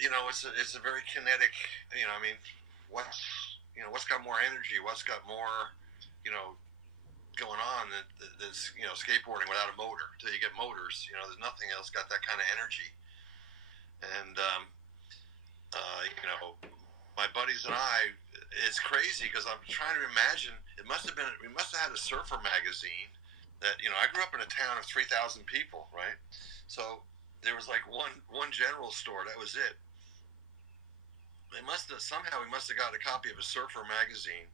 it's a very kinetic. I mean, what's what's got more energy? What's got more you know going on than skateboarding without a motor? Until you get motors, there's nothing else got that kind of energy. And my buddies and I, it's crazy because I'm trying to imagine. We must have had a surfer magazine that I grew up in a town of 3,000 people, right? So there was like one general store. That was it. We must have got a copy of a surfer magazine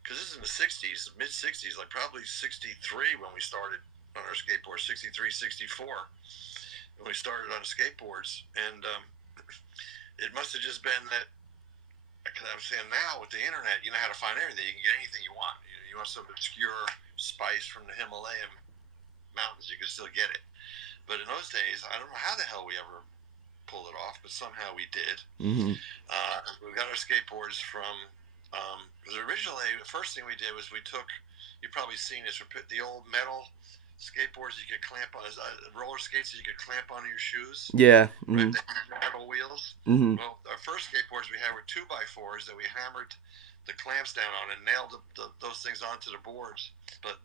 because this is in the 60s, mid 60s, like probably 63 when we started on our skateboards, 63, 64 when we started on skateboards, and it must have just been that. Because I'm saying now with the internet, you know how to find everything. You can get anything you want. You want some obscure spice from the Himalayan mountains, you can still get it. But in those days, I don't know how the hell we ever pulled it off, but somehow we did. Mm-hmm. We got our skateboards from. Because originally, the first thing we did was we took. You've probably seen this. We put the old metal skateboards you could clamp on, roller skates that you could clamp onto your shoes. Yeah. Right, Mm-hmm. they had metal wheels. Mm-hmm. Well, our first skateboards we had were 2x4s that we hammered the clamps down on and nailed those things onto the boards. But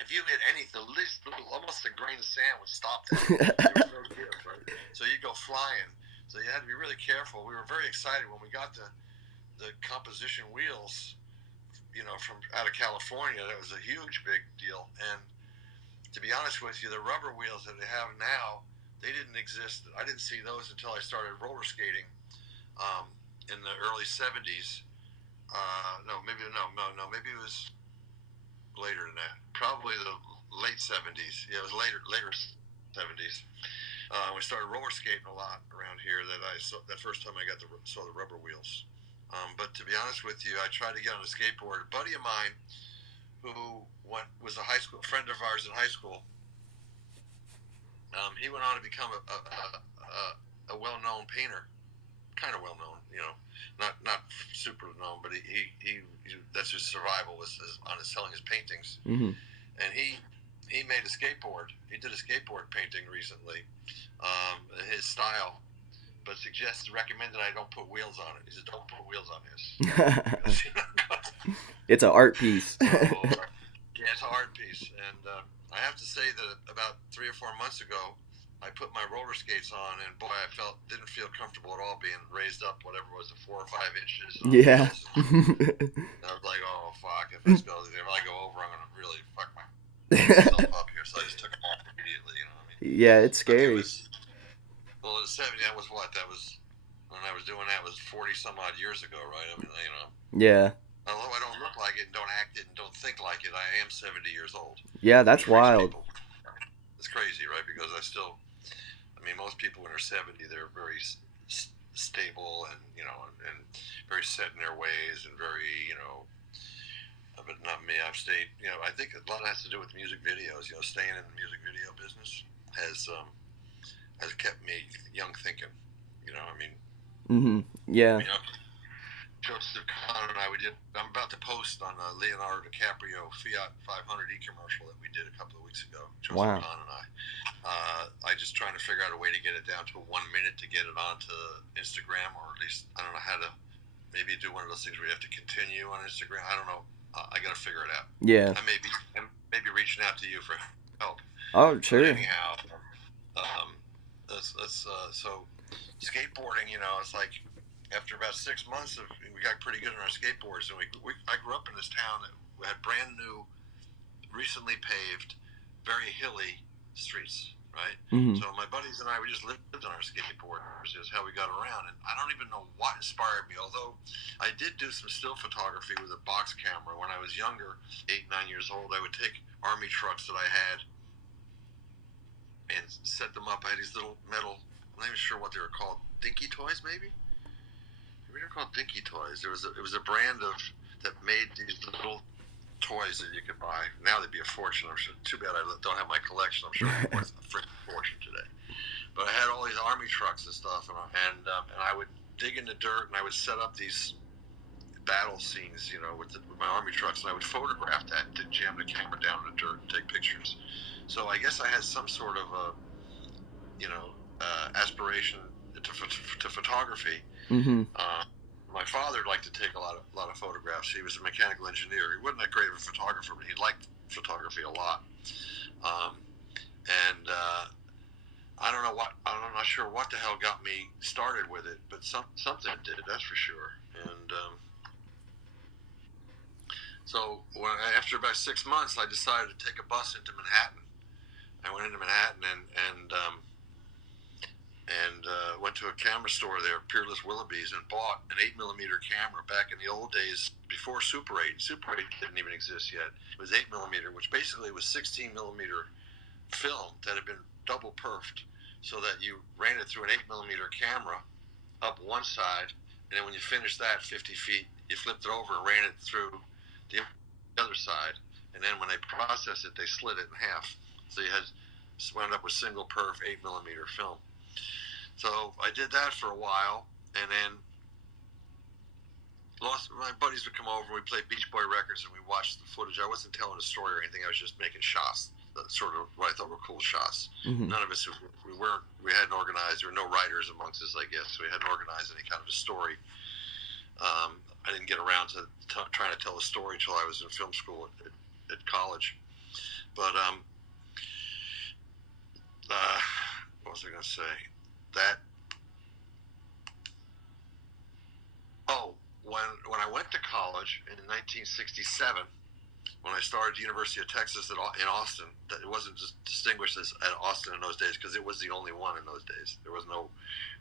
if you hit anything, the least, almost a grain of sand would stop that. There was no gear, right? So you'd go flying. So you had to be really careful. We were very excited when we got the composition wheels. From out of California. That was a huge, big deal. And to be honest with you, the rubber wheels that they have now, they didn't exist. I didn't see those until I started roller skating in the early 70s. Maybe it was later than that. Probably the late 70s. Yeah, it was later 70s. We started roller skating a lot around here. That first time I saw the rubber wheels. But to be honest with you, I tried to get on a skateboard. A buddy of mine who was a high school friend of ours in high school, he went on to become a well-known painter, kind of well-known, not super known, but he that's his survival was on selling his paintings. Mm-hmm. And he made a skateboard. He did a skateboard painting recently, his style. But recommended I don't put wheels on it. He said, don't put wheels on this. It's an art piece. Yeah, it's an art piece. And I have to say that about 3 or 4 months ago, I put my roller skates on, and boy, I didn't feel comfortable at all being raised up, whatever it was, 4 or 5 inches. Yeah. And I was like, oh, fuck, if I go over, I'm going to really fuck myself up here. So I just took them off immediately, what I mean? Yeah, it's scary. Well, in the 70s, that was what? That was when I was doing that was 40 some odd years ago, right? I mean, Yeah. Although I don't look like it and don't act it and don't think like it, I am 70 years old. Yeah, that's wild. It's crazy, right? Because most people when they're 70, they're very stable and and very set in their ways and very But not me. I've stayed. I think a lot has to do with music videos. Staying in the music video business has kept me young thinking. Mm-hmm. Yeah. Joseph Kahn and I, I'm about to post on a Leonardo DiCaprio Fiat 500 commercial that we did a couple of weeks ago. Joseph Kahn and I just trying to figure out a way to get it down to 1 minute to get it onto Instagram, or at least I don't know how to. Maybe do one of those things where you have to continue on Instagram. I don't know. I got to figure it out. Yeah. I may be reaching out to you for help. Oh, sure. But anyhow, so skateboarding. It's like after about 6 months we got pretty good on our skateboards, and I grew up in this town that had brand new, recently paved, very hilly streets. Right? Mm-hmm. So my buddies and I, we just lived on our skateboards. Is how we got around, and I don't even know what inspired me. Although I did do some still photography with a box camera when I was younger, 8, 9 years old. I would take army trucks that I had and set them up. I had these little metal. I'm not even sure what they were called. Dinky toys, maybe. Maybe they're called Dinky toys. It was a brand that made these little toys that you could buy. Now they'd be a fortune. I'm sure. Too bad I don't have my collection. I'm sure it's worth a freaking fortune today. But I had all these army trucks and stuff, and I would dig in the dirt, and I would set up these battle scenes, with my army trucks, and I would photograph that to jam the camera down in the dirt and take pictures. So I guess I had some sort of aspiration to photography. Mm-hmm. My father liked to take a lot of photographs. He was a mechanical engineer. He wasn't that great of a photographer, but he liked photography a lot. I'm not sure what the hell got me started with it, but something did, that's for sure. And so after about 6 months, I decided to take a bus into Manhattan. I went into Manhattan and went to a camera store there, Peerless Willoughby's, and bought an 8mm camera back in the old days before Super 8. Super 8 didn't even exist yet. It was 8mm, which basically was 16mm film that had been double perfed, so that you ran it through an 8mm camera up one side, and then when you finished that 50 feet, you flipped it over and ran it through the other side, and then when they processed it, they slid it in half. So you wound up with single perf 8mm film. So I did that for a while, and then my buddies would come over and we played Beach Boy records and we watched the footage. I wasn't telling a story or anything. I was just making shots, sort of what I thought were cool shots. Mm-hmm. None of us, we hadn't organized. There were no writers amongst us, I guess. So we hadn't organized any kind of a story. I didn't get around to trying to tell a story until I was in film school at college. But what was I going to say? When I went to college in 1967, when I started the University of Texas in Austin, that it wasn't just distinguished as at Austin in those days because it was the only one in those days. There was no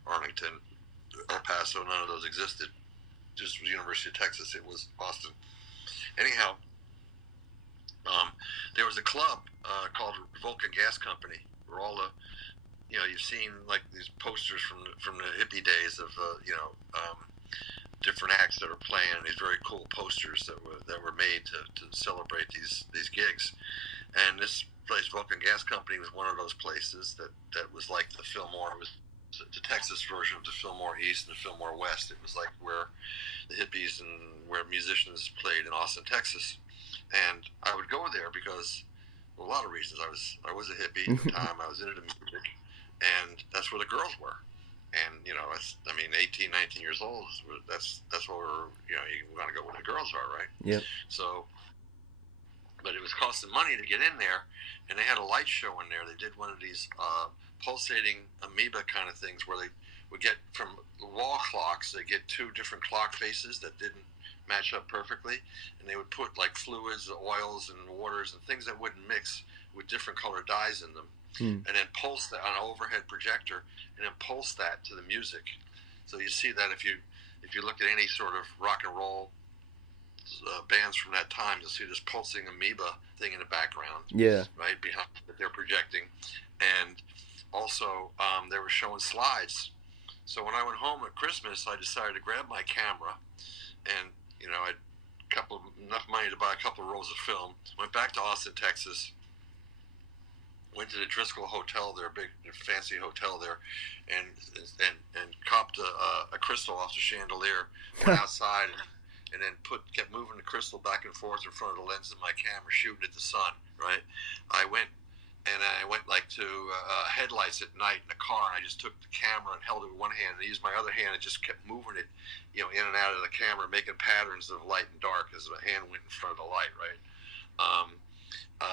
Arlington, El Paso, none of those existed. Just the University of Texas, it was Austin. Anyhow, there was a club called Vulcan Gas Company, where all the, you've seen like these posters from the hippie days of different acts that were playing, these very cool posters that were made to celebrate these gigs. And this place, Vulcan Gas Company, was one of those places that was like the Fillmore. It was the Texas version of the Fillmore East and the Fillmore West. It was like where the hippies and where musicians played in Austin, Texas. And I would go there because a lot of reasons. I was a hippie at the time. I was into music, and that's where the girls were. And 18, 19 years old. That's what you want to go where the girls are, right? Yep. So, but it was costing money to get in there, and they had a light show in there. They did one of these pulsating amoeba kind of things where they would get from the wall clocks. They get two different clock faces that didn't match up perfectly, and they would put like fluids, oils, and waters and things that wouldn't mix with different color dyes in them. And then pulse that on an overhead projector, and then pulse that to the music. So you see that if you look at any sort of rock and roll bands from that time, you'll see this pulsing amoeba thing in the background. Yeah. Right behind that they're projecting, and also they were showing slides. So when I went home at Christmas, I decided to grab my camera, and I had enough money to buy a couple of rolls of film. Went back to Austin, Texas. Went to the Driscoll Hotel there, big fancy hotel there, and copped a crystal off the chandelier. Went outside and then kept moving the crystal back and forth in front of the lens of my camera, shooting at the sun. Right, I went like to headlights at night in the car, and I just took the camera and held it with one hand, and I used my other hand and just kept moving it, in and out of the camera, making patterns of light and dark as the hand went in front of the light. Right.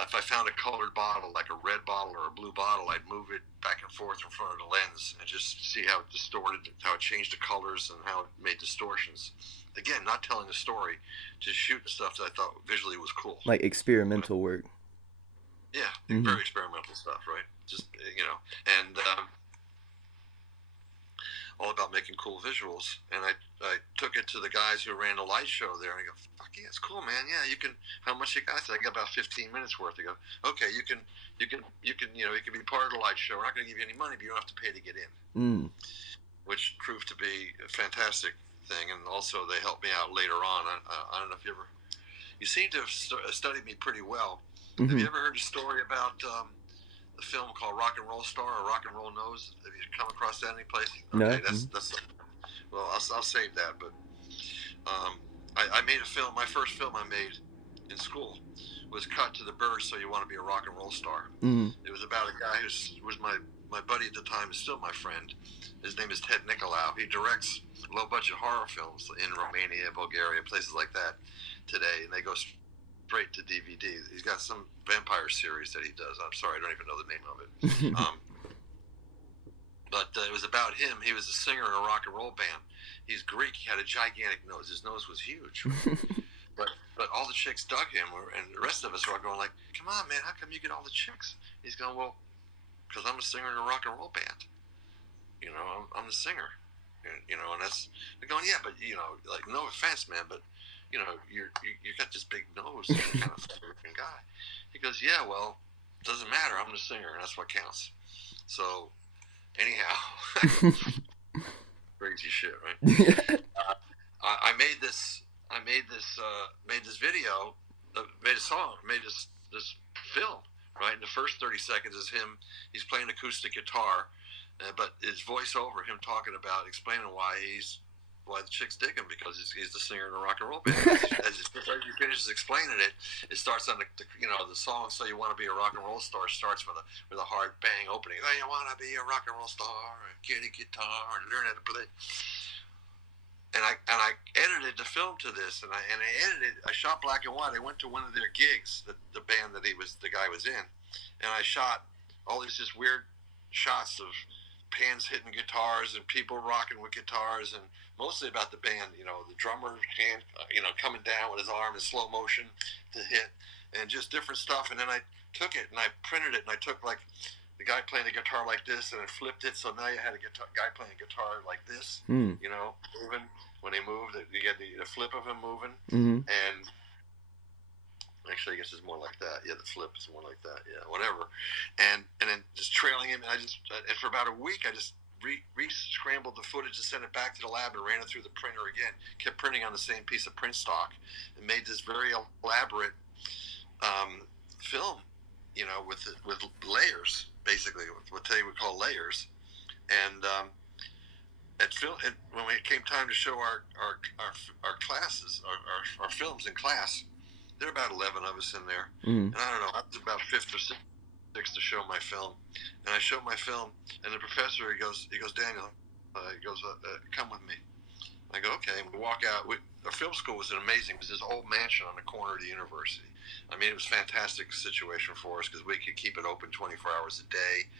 If I found a colored bottle, like a red bottle or a blue bottle, I'd move it back and forth in front of the lens and just see how it distorted, how it changed the colors and how it made distortions. Again, not telling a story, just shooting stuff that I thought visually was cool. Like experimental work. Yeah, very experimental stuff, right? Just, and all about making cool visuals. And I took it to the guys who ran the light show there, and I go, fuck yeah, it's cool, man. Yeah, you can, how much you got? I said, I got about 15 minutes worth. They go, okay, you can be part of the light show. We're not going to give you any money, but you don't have to pay to get in. Which proved to be a fantastic thing. And also they helped me out later on. I don't know if you seem to have studied me pretty well. Mm-hmm. Have you ever heard a story about the film called Rock and Roll Star or Rock and Roll Nose? Have you come across that any place? Okay, no. That's well, I'll save that. But I made a film. My first film I made in school was Cut to the Bird, So You Want to Be a Rock and Roll Star. It was about a guy who was my my buddy at the time is still my friend. His name is Ted Nicolau. He directs low-budget horror films in Romania, Bulgaria, places like that today, and they go straight to DVD. He's got some vampire series that he does. I'm sorry, I don't even know the name of it. But it was about him. He was a singer in a rock and roll band. He's Greek. He had a gigantic nose. His nose was huge. But all the chicks dug him, and the rest of us were all going like, come on, man, how come you get all the chicks? He's going, well, because I'm a singer in a rock and roll band. You know, I'm the singer. You know, and that's, they're going, yeah, but, you know, like, no offense, man, but, you know, you got this big nose, you're kind of a looking guy. He goes, yeah, well, it doesn't matter. I'm the singer, and that's what counts. So, anyhow, crazy shit, right? I made this video, made a song, made this film, right? And the first 30 seconds is him. He's playing acoustic guitar, but his voiceover, him talking about, explaining why the chicks dig him, because he's the singer in a rock and roll band. As he finishes explaining it, it starts on the song. So you want to be a rock and roll star starts with a hard bang opening. Oh, you want to be a rock and roll star, get a guitar, and learn how to play. And I edited the film to this, and I shot black and white. I went to one of their gigs, the band that the guy was in, and I shot all these just weird shots of pans hitting guitars and people rocking with guitars, and mostly about the band. You know, the drummer hand, coming down with his arm in slow motion to hit, and just different stuff. And then I took it and I printed it, and I took like the guy playing the guitar like this, and I flipped it, so now you had a guy playing a guitar like this, you know, moving. When they moved, you get the flip of him moving, and actually I guess it's more like that. Yeah, the flip is more like that. Yeah, whatever. And then just trailing him, and and for about a week, I just re-scrambled the footage and sent it back to the lab and ran it through the printer again. Kept printing on the same piece of print stock, and made this very elaborate film, you know, with layers, basically, what they would call layers, and when it came time to show our classes, our films in class, there were about 11 of us in there, and I don't know, I was about fifth or sixth to show my film, and I showed my film, and the professor, he goes, Daniel, come with me. I go, okay, and we walk out. Our film school was amazing. It was this old mansion on the corner of the university. I mean, it was a fantastic situation for us because we could keep it open 24 hours a day,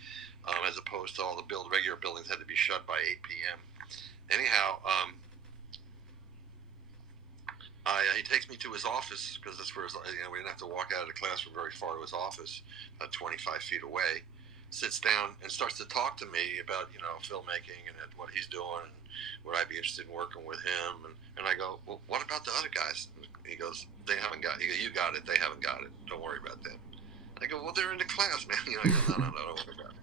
as opposed to all the regular buildings had to be shut by 8 p.m. Anyhow, he takes me to his office, because that's where we didn't have to walk out of the classroom very far to his office, about 25 feet away. Sits down and starts to talk to me about, you know, filmmaking and what he's doing, and would I be interested in working with him? And I go, well, what about the other guys? He goes, they haven't got it. You got it. They haven't got it. Don't worry about them. I go, well, they're in the class, man. You know, he goes, no, don't worry about it.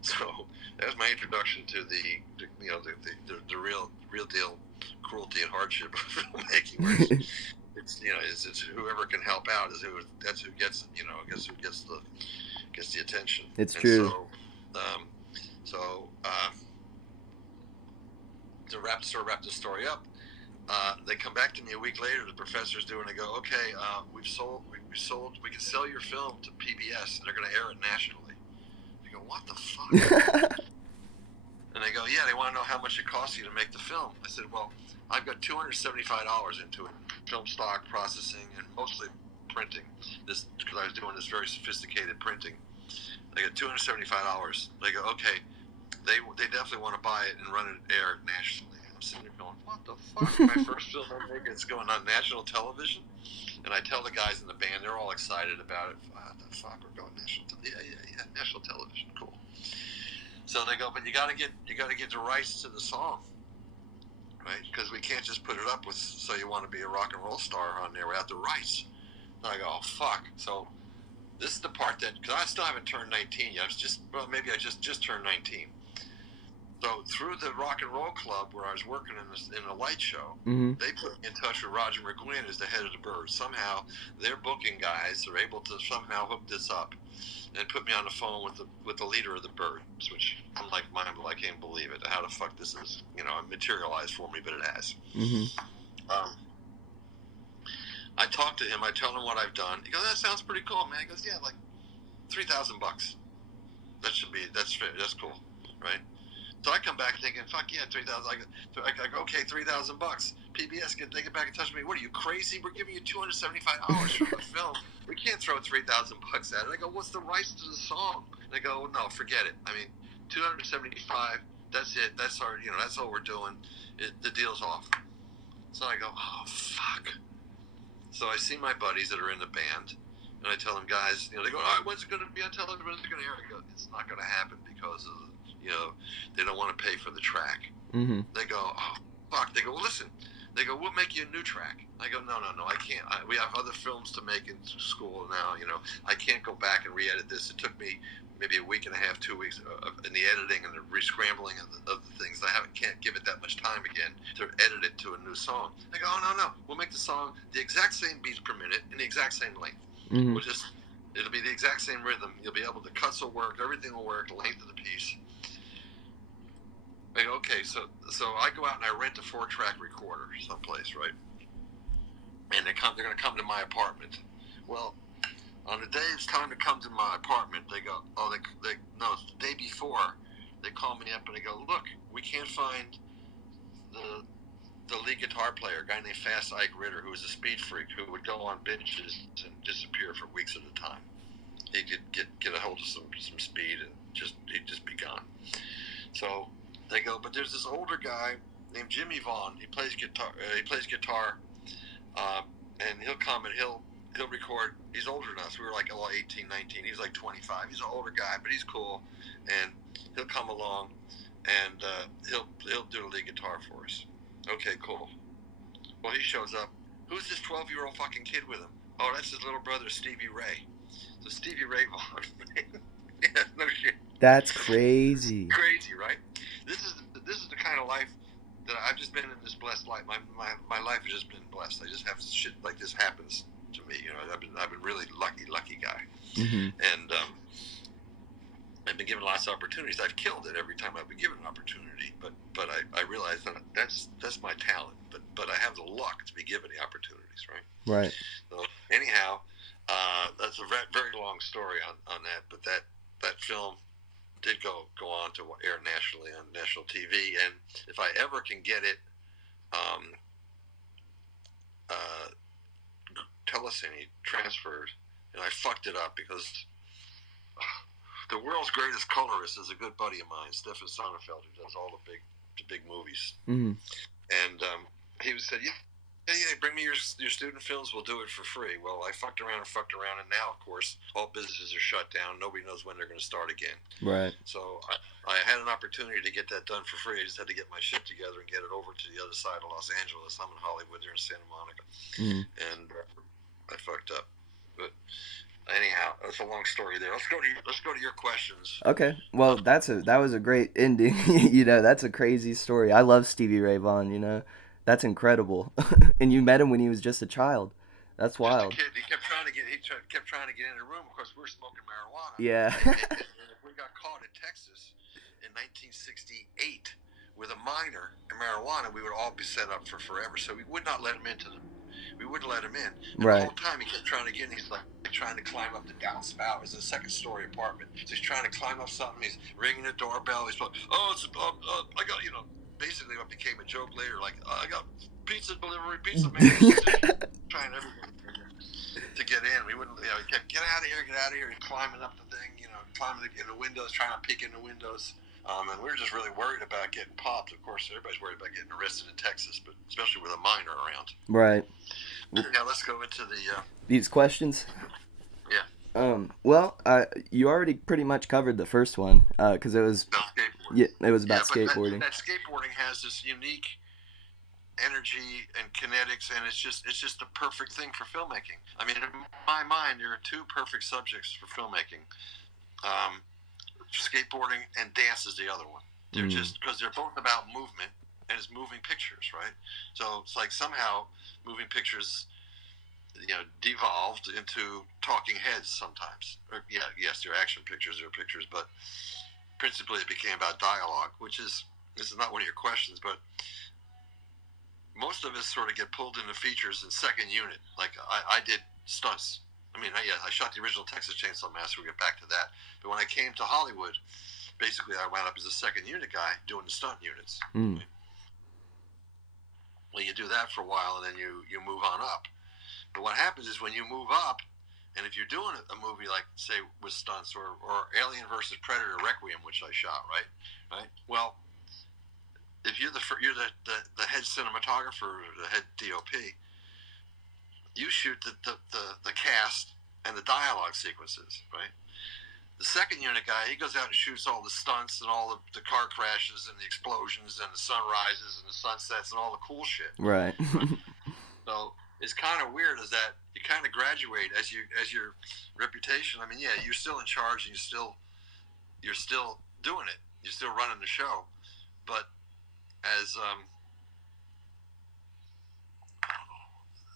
So that was my introduction to the real deal cruelty and hardship of filmmaking. Where it's whoever can help out that's who gets the attention. It's true. So to wrap the story up, they come back to me a week later. The professors do, and they go, "Okay, we can sell your film to PBS, and they're going to air it nationally." I go, "What the fuck?" And they go, "Yeah, they want to know how much it costs you to make the film." I said, "Well, I've got $275 into it, film stock, processing, and mostly printing. This because I was doing this very sophisticated printing. They got $275. They go, okay, they definitely want to buy it and run it air nationally." I'm sitting there going, what the fuck? My first film I'm making, it's going on national television. And I tell the guys in the band, they're all excited about it. What the fuck, we're going national television? Yeah, national television, cool. So they go, but you gotta get the rights to the song, right? Because we can't just put it up with "So You Want to Be a Rock and Roll Star" on there without the rights. And I go, oh fuck. So this is the part that, because I still haven't turned 19 yet. Maybe I just turned 19. So through the Rock and Roll Club, where I was working in a light show, they put me in touch with Roger McGuinn as the head of the Byrds. Somehow their booking guys are able to somehow hook this up and put me on the phone with the leader of the Byrds, which I'm like, I can't believe it. How the fuck this is, materialized for me, but it has. I talk to him. I tell him what I've done. He goes, "That sounds pretty cool, man." He goes, "Yeah, like $3,000." That's fair. That's cool, right? So I come back thinking, fuck yeah, 3,000. I go, okay, $3,000. PBS, they get back in touch with me. What are you, crazy? We're giving you $275 for the film. We can't throw $3,000 at it. I go, what's the rights to the song? They go, no, forget it. I mean, 275. That's it. That's our, that's all we're doing. The deal's off. So I go, oh fuck. So I see my buddies that are in the band, and I tell them, guys, they go, all right, when's it going to be on television? When's it going to air? I go, it's not going to happen because of, they don't want to pay for the track. Mm-hmm. They go, oh, fuck. They go, well, listen. They go, we'll make you a new track. I go, no, I can't. We have other films to make in school now. I can't go back and re-edit this. It took me maybe a week and a half, 2 weeks in the editing and the re-scrambling of the things. Can't give it that much time again to edit it to a new song. They go, oh, no. We'll make the song the exact same beats per minute and the exact same length. Mm-hmm. It'll be the exact same rhythm. You'll be able to cuts will work. Everything will work. The length of the piece. I go, okay, so I go out and I rent a 4-track recorder someplace, right? And they're going to come to my apartment. Well, on the day it's time to come to my apartment, they go, oh, no, it's the day before. They call me up and they go, look, we can't find the lead guitar player, a guy named Fast Ike Ritter, who was a speed freak, who would go on binges and disappear for weeks at a time. He could get a hold of some speed and he'd just be gone. So they go, but there's this older guy named Jimmy Vaughn. He plays guitar. And he'll come and he'll record. He's older than us. We were like 18, 19. He's like 25. He's an older guy, but he's cool. And he'll come along and he'll do the lead guitar for us. Okay, cool. Well, he shows up. Who's this 12-year-old fucking kid with him? Oh, that's his little brother, Stevie Ray. So Stevie Ray Vaughan. Yeah, no shit. That's crazy. Crazy, right? This is the kind of life that I've just been in. This blessed life. My life has just been blessed. I just have shit like this happens to me. I've been really lucky guy. Mm-hmm. And I've been given lots of opportunities. I've killed it every time I've been given an opportunity. But I realize that that's my talent. But I have the luck to be given the opportunities, right? Right. So anyhow, that's a very long story on that. But that film did go on to air nationally on national TV, and if I ever can get it telecine transferred, and I fucked it up because the world's greatest colorist is a good buddy of mine, Stefan Sonnenfeld, who does all the big movies. Mm-hmm. And he said, yeah, bring me your student films, we'll do it for free. Well, I fucked around, and now, of course, all businesses are shut down. Nobody knows when they're going to start again. Right. So I had an opportunity to get that done for free. I just had to get my shit together and get it over to the other side of Los Angeles. I'm in Hollywood, they're in Santa Monica. Mm-hmm. And I fucked up. But anyhow, that's a long story there. Let's go to your questions. Okay. Well, that was a great ending. That's a crazy story. I love Stevie Ray Vaughan, That's incredible. And you met him when he was just a child. That's wild. Just a kid. He kept trying to get in the room. Of course, we were smoking marijuana. Yeah. And if we got caught in Texas in 1968 with a minor in marijuana, we would all be set up for forever. So we would not let him we wouldn't let him in. And right. The whole time he kept trying to get in. He's like trying to climb up the downspout. It's a second-story apartment. So he's trying to climb up something. He's ringing the doorbell. He's like, oh, it's I got basically what became a joke later, like, I got pizza delivery, pizza man. Trying everything to get in. We wouldn't, he kept, get out of here. He's climbing up the thing, climbing in the windows, trying to peek in the windows. And we were just really worried about getting popped. Of course, everybody's worried about getting arrested in Texas, but especially with a minor around. Right. Now let's go into these questions. Yeah. Well, you already pretty much covered the first one, because it was about skateboarding. Yeah, it was about skateboarding. That skateboarding has this unique energy and kinetics, and it's just the perfect thing for filmmaking. I mean, in my mind, there are two perfect subjects for filmmaking. Skateboarding and dance is the other one. They're just because they're both about movement, and it's moving pictures, right? So it's like somehow moving pictures, devolved into talking heads sometimes. Yes, they're action pictures, but principally it became about dialogue, this is not one of your questions, but most of us sort of get pulled into features in second unit. Like I did stunts I mean, yeah, I shot the original Texas Chainsaw Massacre. We'll get back to that. But when I came to Hollywood, basically I wound up as a second unit guy doing the stunt units. Mm. Well, you do that for a while, and then you move on up. But what happens is when you move up, and if you're doing a movie like, say, with stunts or Alien versus Predator Requiem, which I shot, right? Well, if you're the head cinematographer, or the head DOP, you shoot the cast and the dialogue sequences, right? The second unit guy, he goes out and shoots all the stunts and all the car crashes and the explosions and the sunrises and the sunsets and all the cool shit. Right. So it's kind of weird is that you kind of graduate as your reputation. I mean, yeah, you're still in charge and you're still doing it. You're still running the show, but as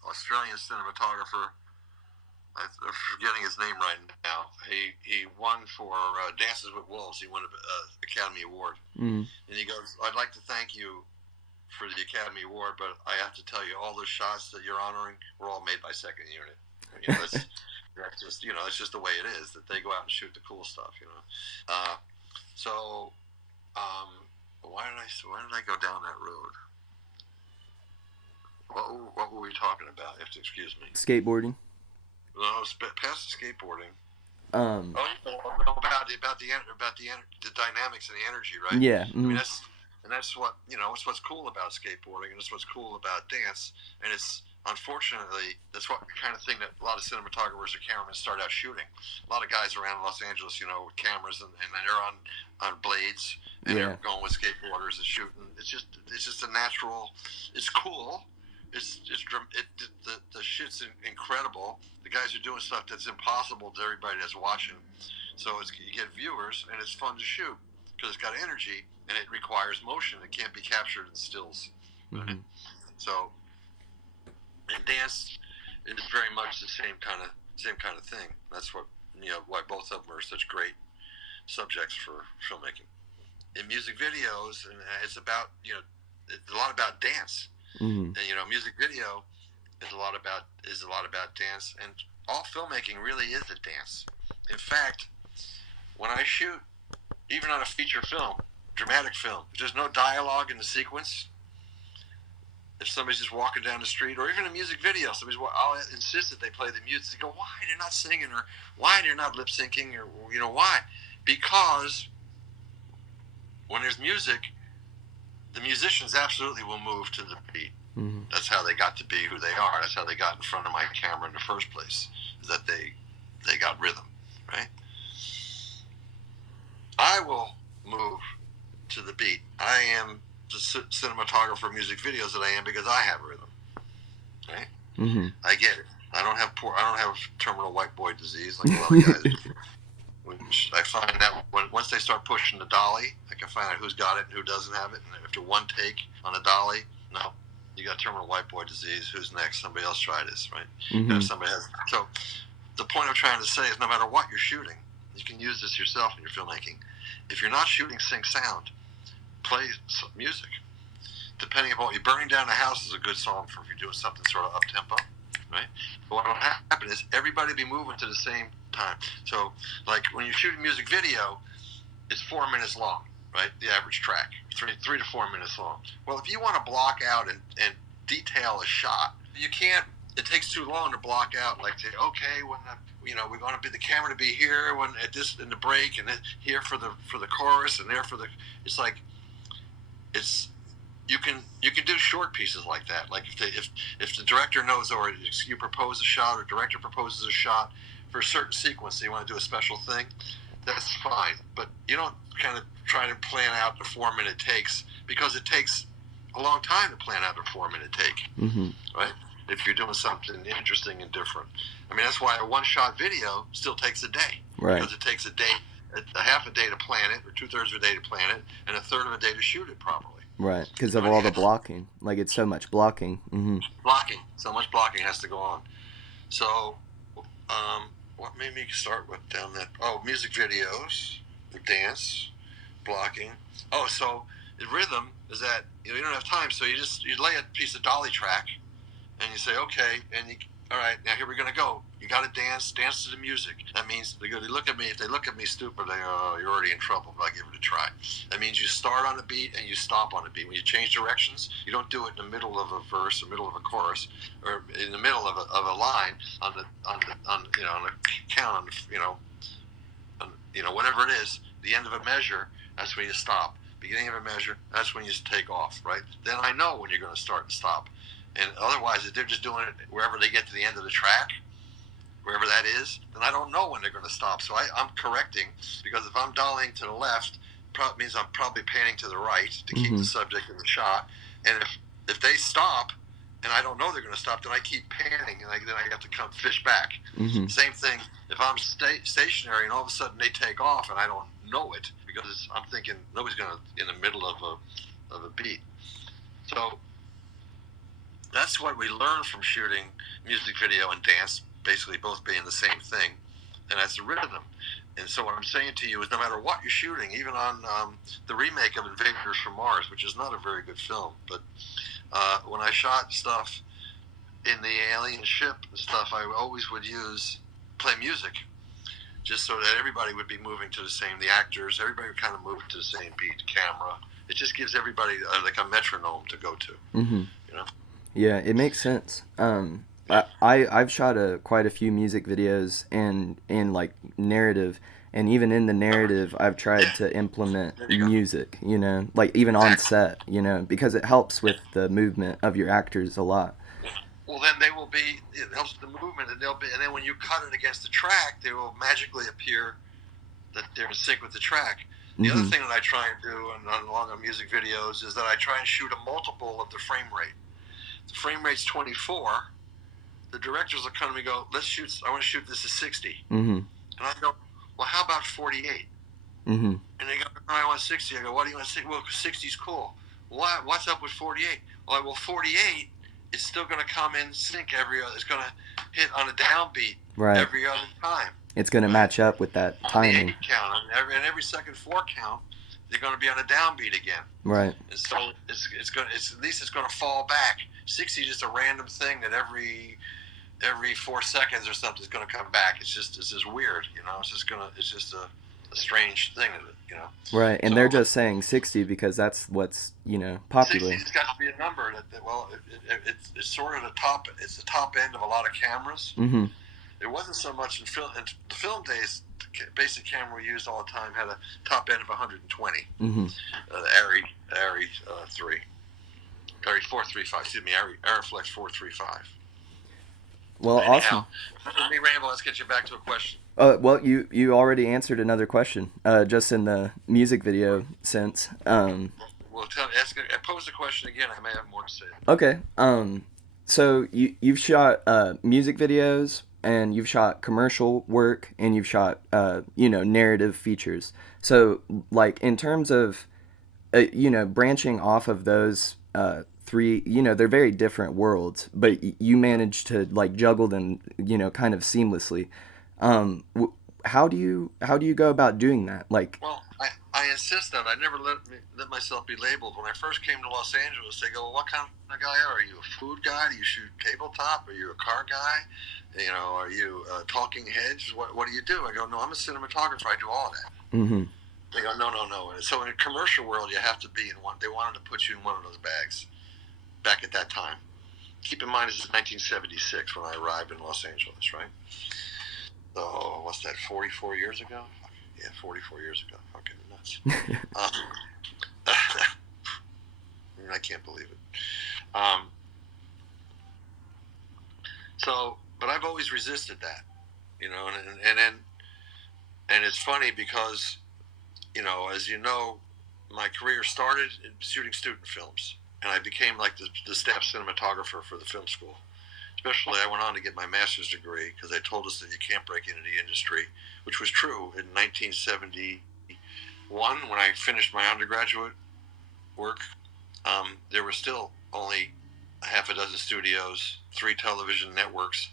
Australian cinematographer, I'm forgetting his name right now. He won for Dances with Wolves. He won an Academy Award. Mm. And he goes, "I'd like to thank you for the Academy Award, but I have to tell you, all those shots that you're honoring were all made by second unit. You know, that's just it's just the way it is that they go out and shoot the cool stuff. So why did I go down that road? What were we talking about? You have to excuse me. Skateboarding. No, past the skateboarding. Um. About the dynamics and the energy, right? Yeah. I mean, that's what it's what's cool about skateboarding, and it's what's cool about dance, and it's unfortunately that's what kind of thing that a lot of cinematographers or cameramen start out shooting. A lot of guys around Los Angeles, with cameras and they're on blades and they're going with skateboarders and shooting. It's just a natural. It's cool. The shit's incredible. The guys are doing stuff that's impossible to everybody that's watching. So you get viewers, and it's fun to shoot because it's got energy and it requires motion. It can't be captured in stills. Mm-hmm. So, and dance is very much the same kind of thing. That's what why both of them are such great subjects for filmmaking. In music videos, and it's about it's a lot about dance. Mm-hmm. And music video is a lot about dance, and all filmmaking really is a dance. In fact, when I shoot, even on a feature film, dramatic film, if there's no dialogue in the sequence, if somebody's just walking down the street, or even a music video, I'll insist that they play the music. They go, why they're not singing, or why they're not lip syncing, or why? Because when there's music, the musicians absolutely will move to the beat. Mm-hmm. That's how they got to be who they are. That's how they got in front of my camera in the first place, is that they got rhythm, right? I will move to the beat. I am the cinematographer of music videos that I am because I have rhythm, right? Mm-hmm. I get it. I don't have terminal white boy disease like a lot of guys do. Which I find that once they start pushing the dolly, I can find out who's got it and who doesn't have it. And after one take on a dolly, no, you got terminal white boy disease. Who's next? Somebody else try this, right? Mm-hmm. So the point I'm trying to say is no matter what you're shooting, you can use this yourself in your filmmaking. If you're not shooting sync sound, play some music. Depending upon what you're burning down a house is a good song for if you're doing something sort of up tempo, right? But what will happen is everybody will be moving to the same time. So, like when you're shooting music video, it's 4 minutes long, right? The average track, 3 to 4 minutes long. Well, if you want to block out and detail a shot, you can't. It takes too long to block out. Like, say, okay, when we want the camera to be here when at this in the break, and then here for the chorus, and there for the. It's like, you can do short pieces like that. Like if the director knows, or you propose a shot, or director proposes a shot for a certain sequence, so you want to do a special thing, that's fine. But you don't kind of try to plan out the 4 minute takes, because it takes a long time to plan out a 4 minute take, Mm-hmm. right? If you're doing something interesting and different. I mean, that's why a one shot video still takes a day, Right. because it takes a day, a half a day to plan it, or 2/3 of a day to plan it, and a third of a day to shoot it properly. Right, because of all the blocking. Like, it's so much blocking. Mm-hmm. Blocking. So much blocking has to go on. So, what made me start with down that? Oh, music videos, dance, blocking. Oh, so the rhythm is that you don't have time, so you lay a piece of dolly track, and you say, okay, and all right, now here we're gonna go. You gotta dance to the music. That means they look at me. If they look at me stupid, they go, oh, you're already in trouble. But I give it a try. That means you start on a beat and you stop on a beat. When you change directions, you don't do it in the middle of a verse, or middle of a chorus, or in the middle of a line on the count whatever it is. The end of a measure, that's when you stop. Beginning of a measure, that's when you take off. Right? Then I know when you're going to start and stop. And otherwise, if they're just doing it wherever they get to the end of the track, wherever that is, then I don't know when they're going to stop. So I'm correcting, because if I'm dollying to the left, means I'm probably panning to the right to keep the subject in the shot. And if they stop and I don't know they're going to stop, then I keep panning, and then I have to come fish back. Same thing if I'm stationary and all of a sudden they take off and I don't know it, because I'm thinking nobody's going to in the middle of a beat. So that's what we learn from shooting music video and dance, basically both being the same thing, and that's the rhythm. And so what I'm saying to you is, no matter what you're shooting, even on the remake of Invaders from Mars, which is not a very good film, but when I shot stuff in the alien ship and stuff, I always would play music, just so that everybody would be moving to the same, the actors, everybody would kind of move to the same beat, the camera. It just gives everybody like a metronome to go to, you know? Yeah, it makes sense. I've shot quite a few music videos and like narrative, and even in the narrative, I've tried to implement music. You know, like even on set. You know, because it helps with the movement of your actors a lot. Well, then it helps with the movement, and then when you cut it against the track, they will magically appear that they're in sync with the track. The other thing that I try and do on music videos is that I try and shoot a multiple of the frame rate. The frame rate's 24. The directors will come to me and go, I want to shoot this at 60. And I go, well, how about 48? And they go, no, I want 60. I go, what do you want to say? Well, 60's cool. What's up with 48? Well, 48 is still going to come in sync every other. It's going to hit on a downbeat every other time. It's going to match up with that timing. On the 8 count, and every second 4 count, they're going to be on a downbeat again. Right. And so it's going to fall back. 60 is just a random thing that every 4 seconds or something is going to come back. It's just weird, you know. It's just a strange thing, you know. Right, and so, they're just saying 60 because that's what's, you know, popular. 60's got to be a number it's sort of the top. It's the top end of a lot of cameras. It wasn't so much in the film days. The basic camera we used all the time had a top end of 120. The Arri 3, Arri 435. Excuse me, Arriflex 435. Well, anyhow, awesome. Let me ramble. Let's get you back to a question. Well, you already answered another question, just in the music video sense. Well, pose the question again. I may have more to say. Okay. So you've shot music videos, and you've shot commercial work, and you've shot narrative features. So, like, in terms of branching off of those three, they're very different worlds, but you manage to like juggle them, kind of seamlessly. How do you go about doing that? Like, well, I insist on. I never let myself be labeled. When I first came to Los Angeles, they go, well, "What kind of guy are you? A food guy? Do you shoot tabletop? Are you a car guy? Are you talking heads? What do you do?" I go, "No, I'm a cinematographer. I do all of that." They go, no. And so in a commercial world, you have to be in one. They wanted to put you in one of those bags back at that time. Keep in mind, this is 1976 when I arrived in Los Angeles, right? So, what's that, 44 years ago? Yeah, 44 years ago. Fucking nuts. I can't believe it. But I've always resisted that, and it's funny because, as you know, my career started shooting student films, and I became like the staff cinematographer for the film school. Especially, I went on to get my master's degree because they told us that you can't break into the industry, which was true in 1971 when I finished my undergraduate work. There were still only half a dozen studios, 3 television networks.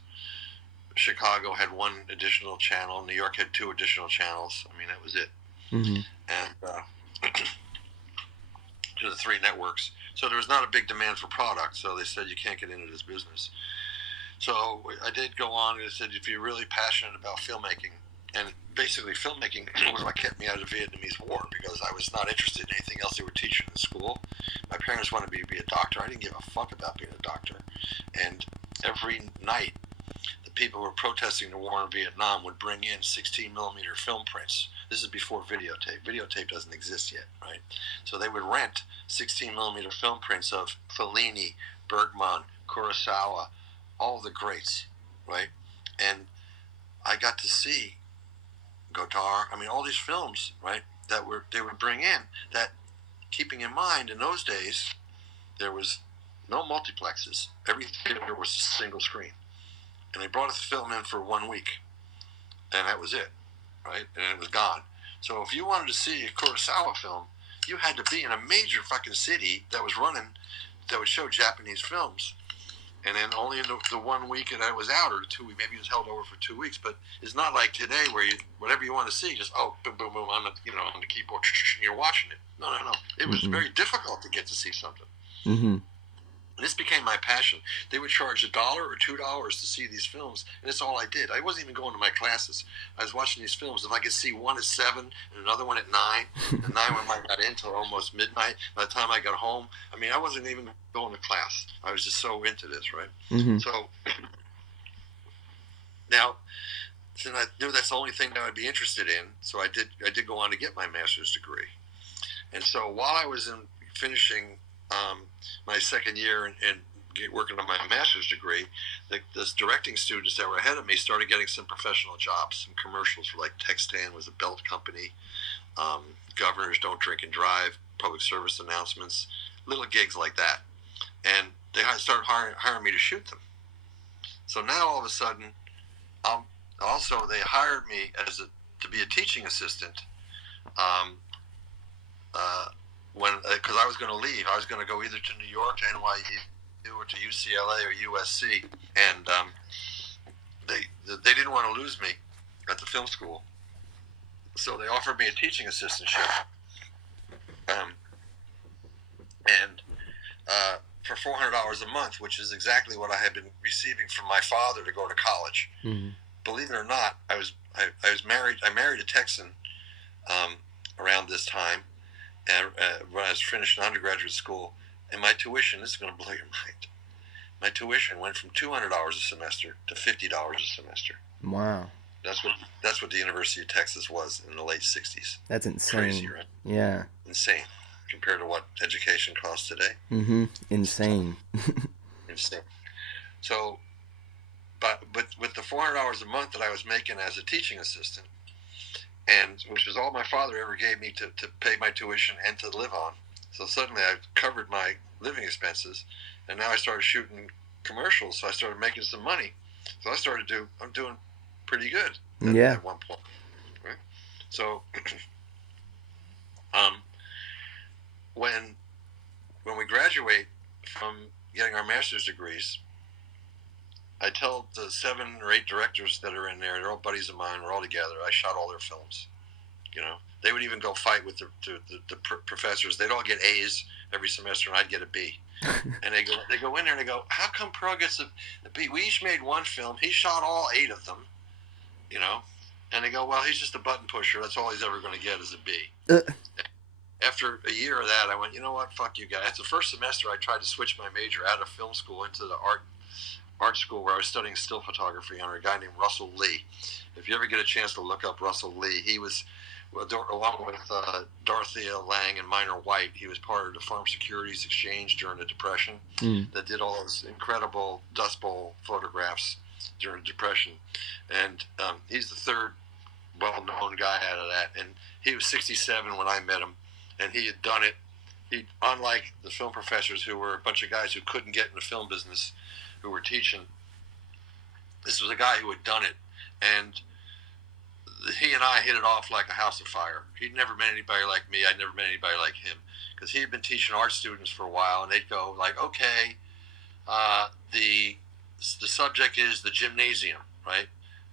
Chicago had 1 additional channel. New York had 2 additional channels. I mean, that was it. And to the 3 networks. So there was not a big demand for product. So they said you can't get into this business. So I did go on and said, if you're really passionate about filmmaking, and basically filmmaking was what kept me out of the Vietnamese War, because I was not interested in anything else they were teaching in school. My parents wanted me to be a doctor. I didn't give a fuck about being a doctor. And every night, the people who were protesting the war in Vietnam would bring in 16 millimeter film prints. This is before videotape. Videotape doesn't exist yet, right? So they would rent 16 millimeter film prints of Fellini, Bergman, Kurosawa, all the greats, right? And I got to see Godard, all these films, right, that they would bring in, that, keeping in mind, in those days, there was no multiplexes. Every theater was a single screen. And they brought the film in for 1 week, and that was it, right? And it was gone. So if you wanted to see a Kurosawa film, you had to be in a major fucking city that was running, that would show Japanese films. And then only in the 1 week that I was out, or 2 weeks, maybe it was held over for 2 weeks. But it's not like today where whatever you want to see, just boom, boom, boom on the keyboard, and you're watching it. No. It was very difficult to get to see something. Mm-hmm. This became my passion. They would charge $1 or $2 to see these films, and that's all I did. I wasn't even going to my classes. I was watching these films. If I could see one at 7 and another one at 9, and 9 when I got in until almost midnight, by the time I got home, I wasn't even going to class. I was just so into this, right? Mm-hmm. So now, since I knew that's the only thing that I'd be interested in, so I did go on to get my master's degree. And so while I was finishing my second year and working on my master's degree, the directing students that were ahead of me started getting some professional jobs, some commercials for, like, Textan was a belt company, Governors Don't Drink and Drive, public service announcements, little gigs like that. And they started hiring me to shoot them. So now all of a sudden, also they hired me to be a teaching assistant. Because I was going to leave. I was going to go either to New York, to NYU, or to UCLA or USC, and they didn't want to lose me at the film school, so they offered me a teaching assistantship, and for $400 a month, which is exactly what I had been receiving from my father to go to college. Mm-hmm. Believe it or not, I was married. I married a Texan around this time. And when I was finishing undergraduate school, and my tuition, this is going to blow your mind, my tuition went from $200 a semester to $50 a semester. Wow. That's what the University of Texas was in the late 60s. That's insane. Crazy, right? Yeah. Insane compared to what education costs today. Mm-hmm. Insane. Insane. So, but with the $400 a month that I was making as a teaching assistant, and which was all my father ever gave me to pay my tuition and to live on. So suddenly I've covered my living expenses, and now I started shooting commercials, so I started making some money. So I'm doing pretty good at one point. Right? So when we graduate from getting our master's degrees, I tell the 7 or 8 directors that are in there, they're all buddies of mine, we're all together, I shot all their films. They would even go fight with the professors. They'd all get A's every semester, and I'd get a B. And they go in there and they go, how come Pearl gets a B? We each made one film. He shot all 8 of them, And they go, well, he's just a button pusher. That's all he's ever going to get is a B. After a year of that, I went, you know what, fuck you guys. That's the first semester I tried to switch my major out of film school into the art school, where I was studying still photography under a guy named Russell Lee. If you ever get a chance to look up Russell Lee, he was, along with Dorothea Lange and Minor White, he was part of the Farm Securities Exchange during the Depression that did all those incredible Dust Bowl photographs during the Depression. And he's the third well-known guy out of that. And he was 67 when I met him, and he had done it. Unlike the film professors, who were a bunch of guys who couldn't get in the film business, who were teaching, this was a guy who had done it, and he and I hit it off like a house of fire. He'd never met anybody like me. I'd never met anybody like him, because he had been teaching art students for a while, and they'd go like, okay, the subject is the gymnasium, right?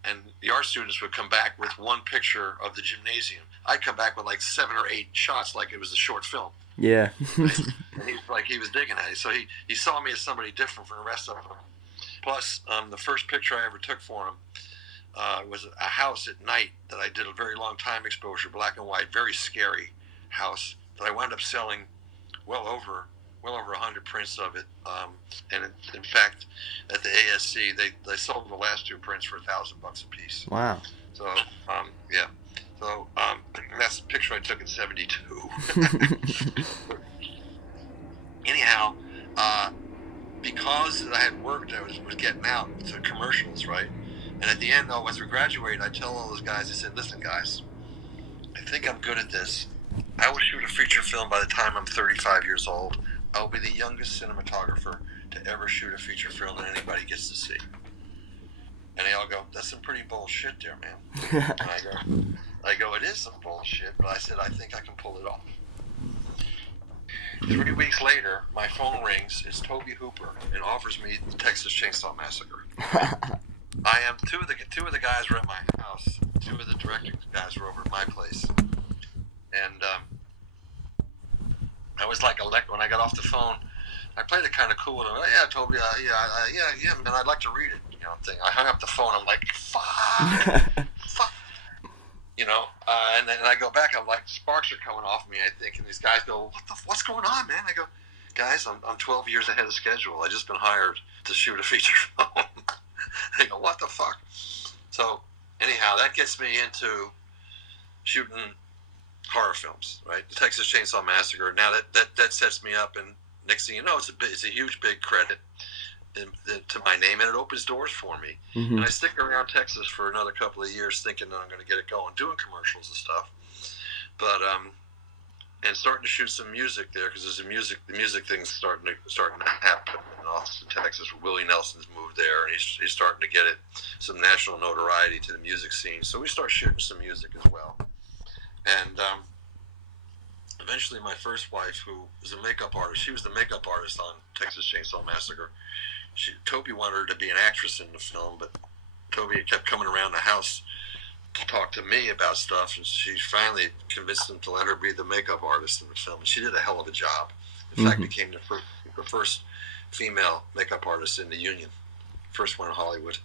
And the art students would come back with one picture of the gymnasium. I'd come back with like 7 or 8 shots, like it was a short film. Yeah. And he was digging at it. So he saw me as somebody different from the rest of them. Plus, the first picture I ever took for him was a house at night that I did a very long time exposure, black and white, very scary house that I wound up selling well over 100 prints of it. And in fact, at the A.S.C, they sold the last 2 prints for $1,000 a piece. Wow. So yeah. So that's the picture I took in '72. Anyhow, because I had worked, I was getting out to commercials, right? And at the end, though, as we graduated, I tell all those guys, I said, listen, guys, I think I'm good at this. I will shoot a feature film by the time I'm 35 years old. I'll be the youngest cinematographer to ever shoot a feature film that anybody gets to see. And they all go, that's some pretty bullshit there, man. And I go, it is some bullshit, but I said, I think I can pull it off. 3 weeks later, my phone rings. It's Toby Hooper and offers me the Texas Chainsaw Massacre. I am two of the guys were at my house. 2 of the directing guys were over at my place, and I was like, when I got off the phone, I played it kind of cool. And yeah, Toby, yeah, man, I'd like to read it. You know, thing. I hung up the phone. I'm like, fuck. You know, and then I go back. I'm like, sparks are coming off me, I think. And these guys go, what's going on, man? I go, guys, I'm 12 years ahead of schedule. I just been hired to shoot a feature film. They go, what the fuck? So anyhow, that gets me into shooting horror films, right? The Texas Chainsaw Massacre. Now that sets me up, and next thing you know, it's a huge big credit to my name, and it opens doors for me. Mm-hmm. And I stick around Texas for another couple of years, thinking that I'm going to get it going, doing commercials and stuff. But and starting to shoot some music there, because there's the music thing's starting to happen in Austin, Texas. Where Willie Nelson's moved there, and he's starting to get it some national notoriety to the music scene. So we start shooting some music as well. And eventually, my first wife, who was a makeup artist, she was the makeup artist on Texas Chainsaw Massacre. Toby wanted her to be an actress in the film, but Toby kept coming around the house to talk to me about stuff, and she finally convinced him to let her be the makeup artist in the film. And she did a hell of a job. In fact, became the first female makeup artist in the Union, first one in Hollywood,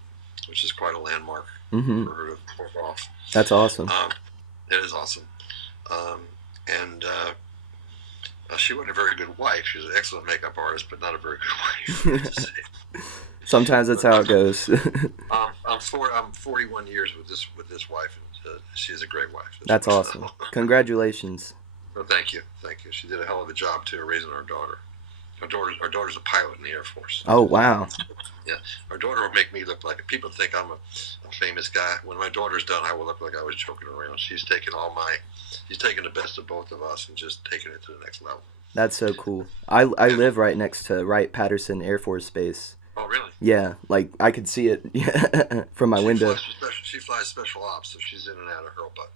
which is quite a landmark for her to pull off. That's awesome. It is awesome. And she wasn't a very good wife. She was an excellent makeup artist, but not a very good wife. To say. Sometimes that's how it goes. I'm 41 years with this wife, and she's a great wife. That's awesome. Congratulations. Well, thank you. She did a hell of a job too, raising our daughter. Our daughter's a pilot in the Air Force. Oh wow. Yeah, our daughter will make me look like, people think I'm a famous guy. When my daughter's done, I will look like I was joking around. She's taken the best of both of us and just taken it to the next level. That's so cool. I live right next to Wright-Patterson Air Force Base. Oh, really? Yeah, like I could see it from my window. She flies special ops, so she's in and out of Hurlbut.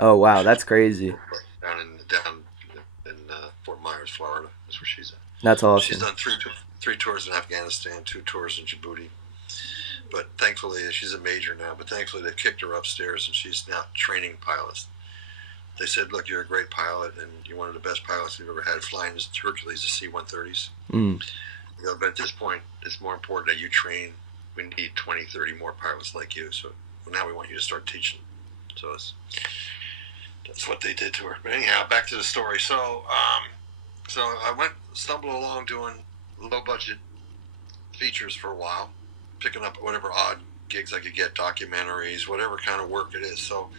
Oh wow, that's crazy. Down in Fort Myers, Florida. That's where she's at. That's awesome. She's done three tours in Afghanistan, 2 tours in Djibouti. But thankfully, she's a major now. But thankfully, they kicked her upstairs, and she's now training pilots. They said, "Look, you're a great pilot, and you're one of the best pilots we've ever had flying this Hercules, the C-130s. But at this point, it's more important that you train. We need 20, 30 more pilots like you. So now we want you to start teaching." So that's what they did to her. But anyhow, back to the story. So I stumbled along doing low-budget features for a while, picking up whatever odd gigs I could get, documentaries, whatever kind of work it is. So,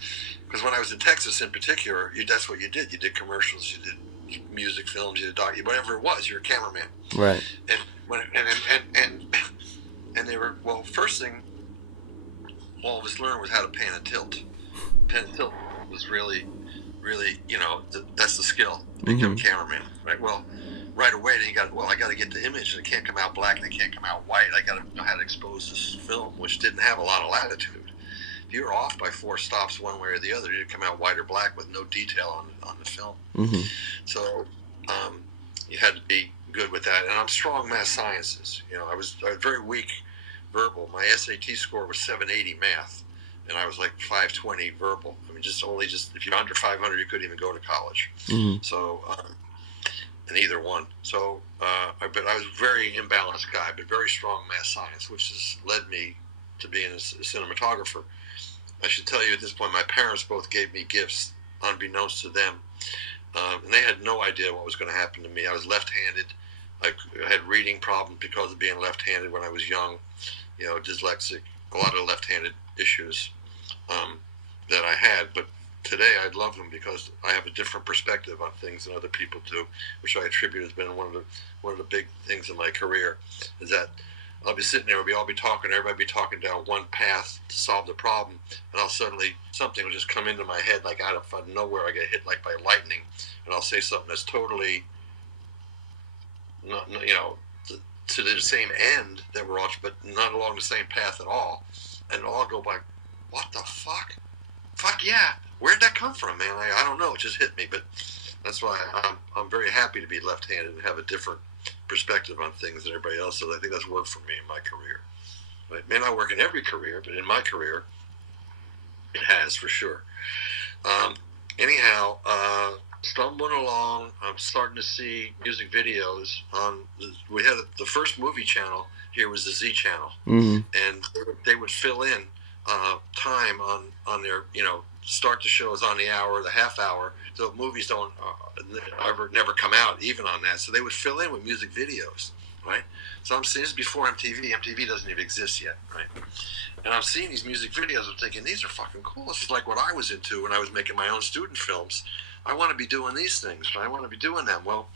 because when I was in Texas in particular, that's what you did. You did commercials, you did music films, you did whatever it was. You're a cameraman, right? And they were, well, first thing all of us learned was how to pan and tilt. Pan and tilt was really, that's the skill to become a cameraman, right? Well, right away, then I got to get the image, and it can't come out black, and it can't come out white. I got to know how to expose this film, which didn't have a lot of latitude. If you were off by 4 stops one way or the other, it'd come out white or black with no detail on the film. So you had to be good with that. And I'm strong math sciences. I was very weak verbal. My SAT score was 780 math, and I was like 520 verbal. I mean, just if you're under 500, you couldn't even go to college. So in either one. So, but I was a very imbalanced guy, but very strong math science, which has led me to being a cinematographer. I should tell you at this point, my parents both gave me gifts unbeknownst to them. And they had no idea what was going to happen to me. I was left-handed. I had reading problems because of being left-handed when I was young, dyslexic, a lot of left-handed issues that I had. But today I love them because I have a different perspective on things than other people do, which I attribute has been one of the big things in my career, is that I'll be sitting there, we'll all be talking, everybody be talking down one path to solve the problem, and I'll suddenly, something will just come into my head like out of nowhere. I get hit like by lightning, and I'll say something that's totally, not, to the same end that we're all, but not along the same path at all. And I'll go like, what the fuck? Fuck yeah. Where'd that come from, man? I don't know. It just hit me. But that's why I'm very happy to be left-handed and have a different perspective on things than everybody else. So I think that's worked for me in my career. It may not work in every career, but in my career, it has for sure. Anyhow, stumbling along, I'm starting to see music videos on. We had the first movie channel here was the Z channel, and they would fill in time on their start the shows on the hour, the half hour. So movies don't never come out even on that. So they would fill in with music videos, right? So I'm seeing this before MTV. MTV doesn't even exist yet, right? And I'm seeing these music videos. I'm thinking these are fucking cool. This is like what I was into when I was making my own student films. I want to be doing these things. I want to be doing them. Well,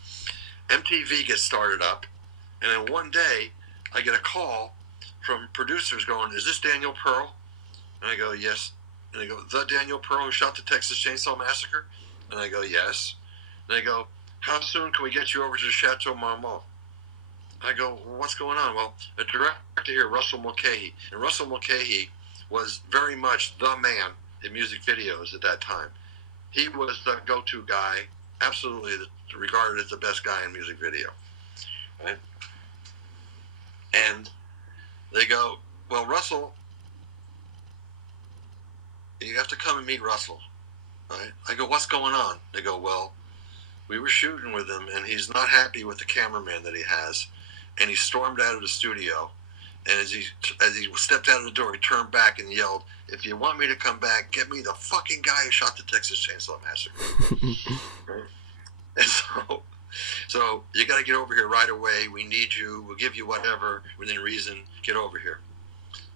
MTV gets started up, and then one day I get a call from producers going, "Is this Daniel Pearl?" And I go, "Yes." And they go, "The Daniel Pearl who shot the Texas Chainsaw Massacre?" And I go, "Yes." And they go, "How soon can we get you over to the Chateau Marmont?" I go, "Well, what's going on?" Well, a director here, Russell Mulcahy. And Russell Mulcahy was very much the man in music videos at that time. He was the go-to guy, absolutely regarded as the best guy in music video. Right? And they go, "Well, Russell, you have to come and meet Russell." Right? I go, "What's going on?" They go, "Well, we were shooting with him, and he's not happy with the cameraman that he has, and he stormed out of the studio. And as he stepped out of the door, he turned back and yelled, 'If you want me to come back, get me the fucking guy who shot the Texas Chainsaw Massacre.'" Right? And so you got to get over here right away. We need you. We'll give you whatever within reason. Get over here.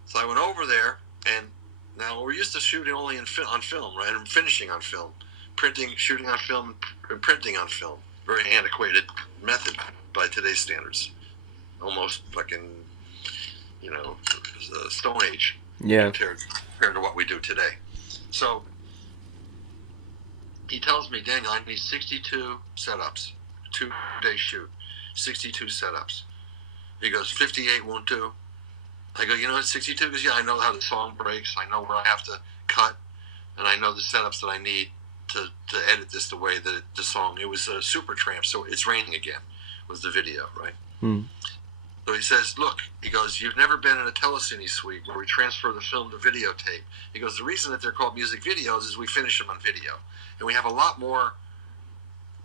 So I went over there, and now we're used to shooting only on film, right? And finishing on film, shooting on film, and printing on film. Very antiquated method by today's standards. Almost fucking, Stone Age. Yeah. Compared to what we do today. So he tells me, "Daniel, I need 62 setups, 2-day shoot, 62 setups." He goes, 58 won't do. I go, it's 62? Because, yeah, I know how the song breaks. I know where I have to cut. And I know the setups that I need to edit this the way that the song, it was Supertramp, so It's Raining Again was the video, right? So he says, "Look," he goes, "you've never been in a telecine suite where we transfer the film to videotape." He goes, "The reason that they're called music videos is we finish them on video. And we have a lot more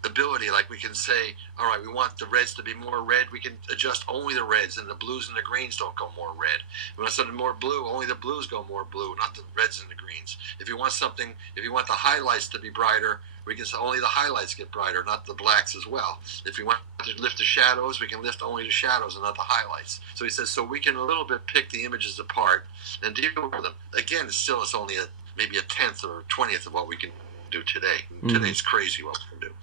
ability, like we can say, all right, we want the reds to be more red, we can adjust only the reds, and the blues and the greens don't go more red. We want something more blue, only the blues go more blue, not the reds and the greens. If you want the highlights to be brighter, we can say only the highlights get brighter, not the blacks as well. If we want to lift the shadows, we can lift only the shadows and not the highlights." So he says, so we can a little bit pick the images apart and deal with them. Again, it's only maybe a 10th or 20th of what we can do today. Today's crazy what we can do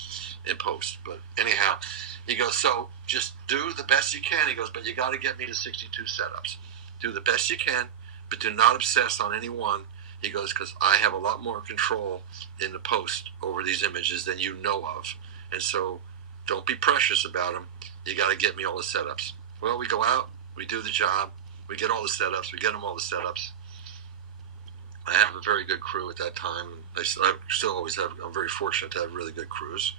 in post. But anyhow, he goes, "So just do the best you can." He goes, "But you got to get me to 62 setups. Do the best you can, but do not obsess on any one." He goes, "Because I have a lot more control in the post over these images than you know of. And so don't be precious about them. You got to get me all the setups." Well, we go out, we do the job, we get all the setups, we get them all the setups. I have a very good crew at that time. I still always have. I'm very fortunate to have really good crews,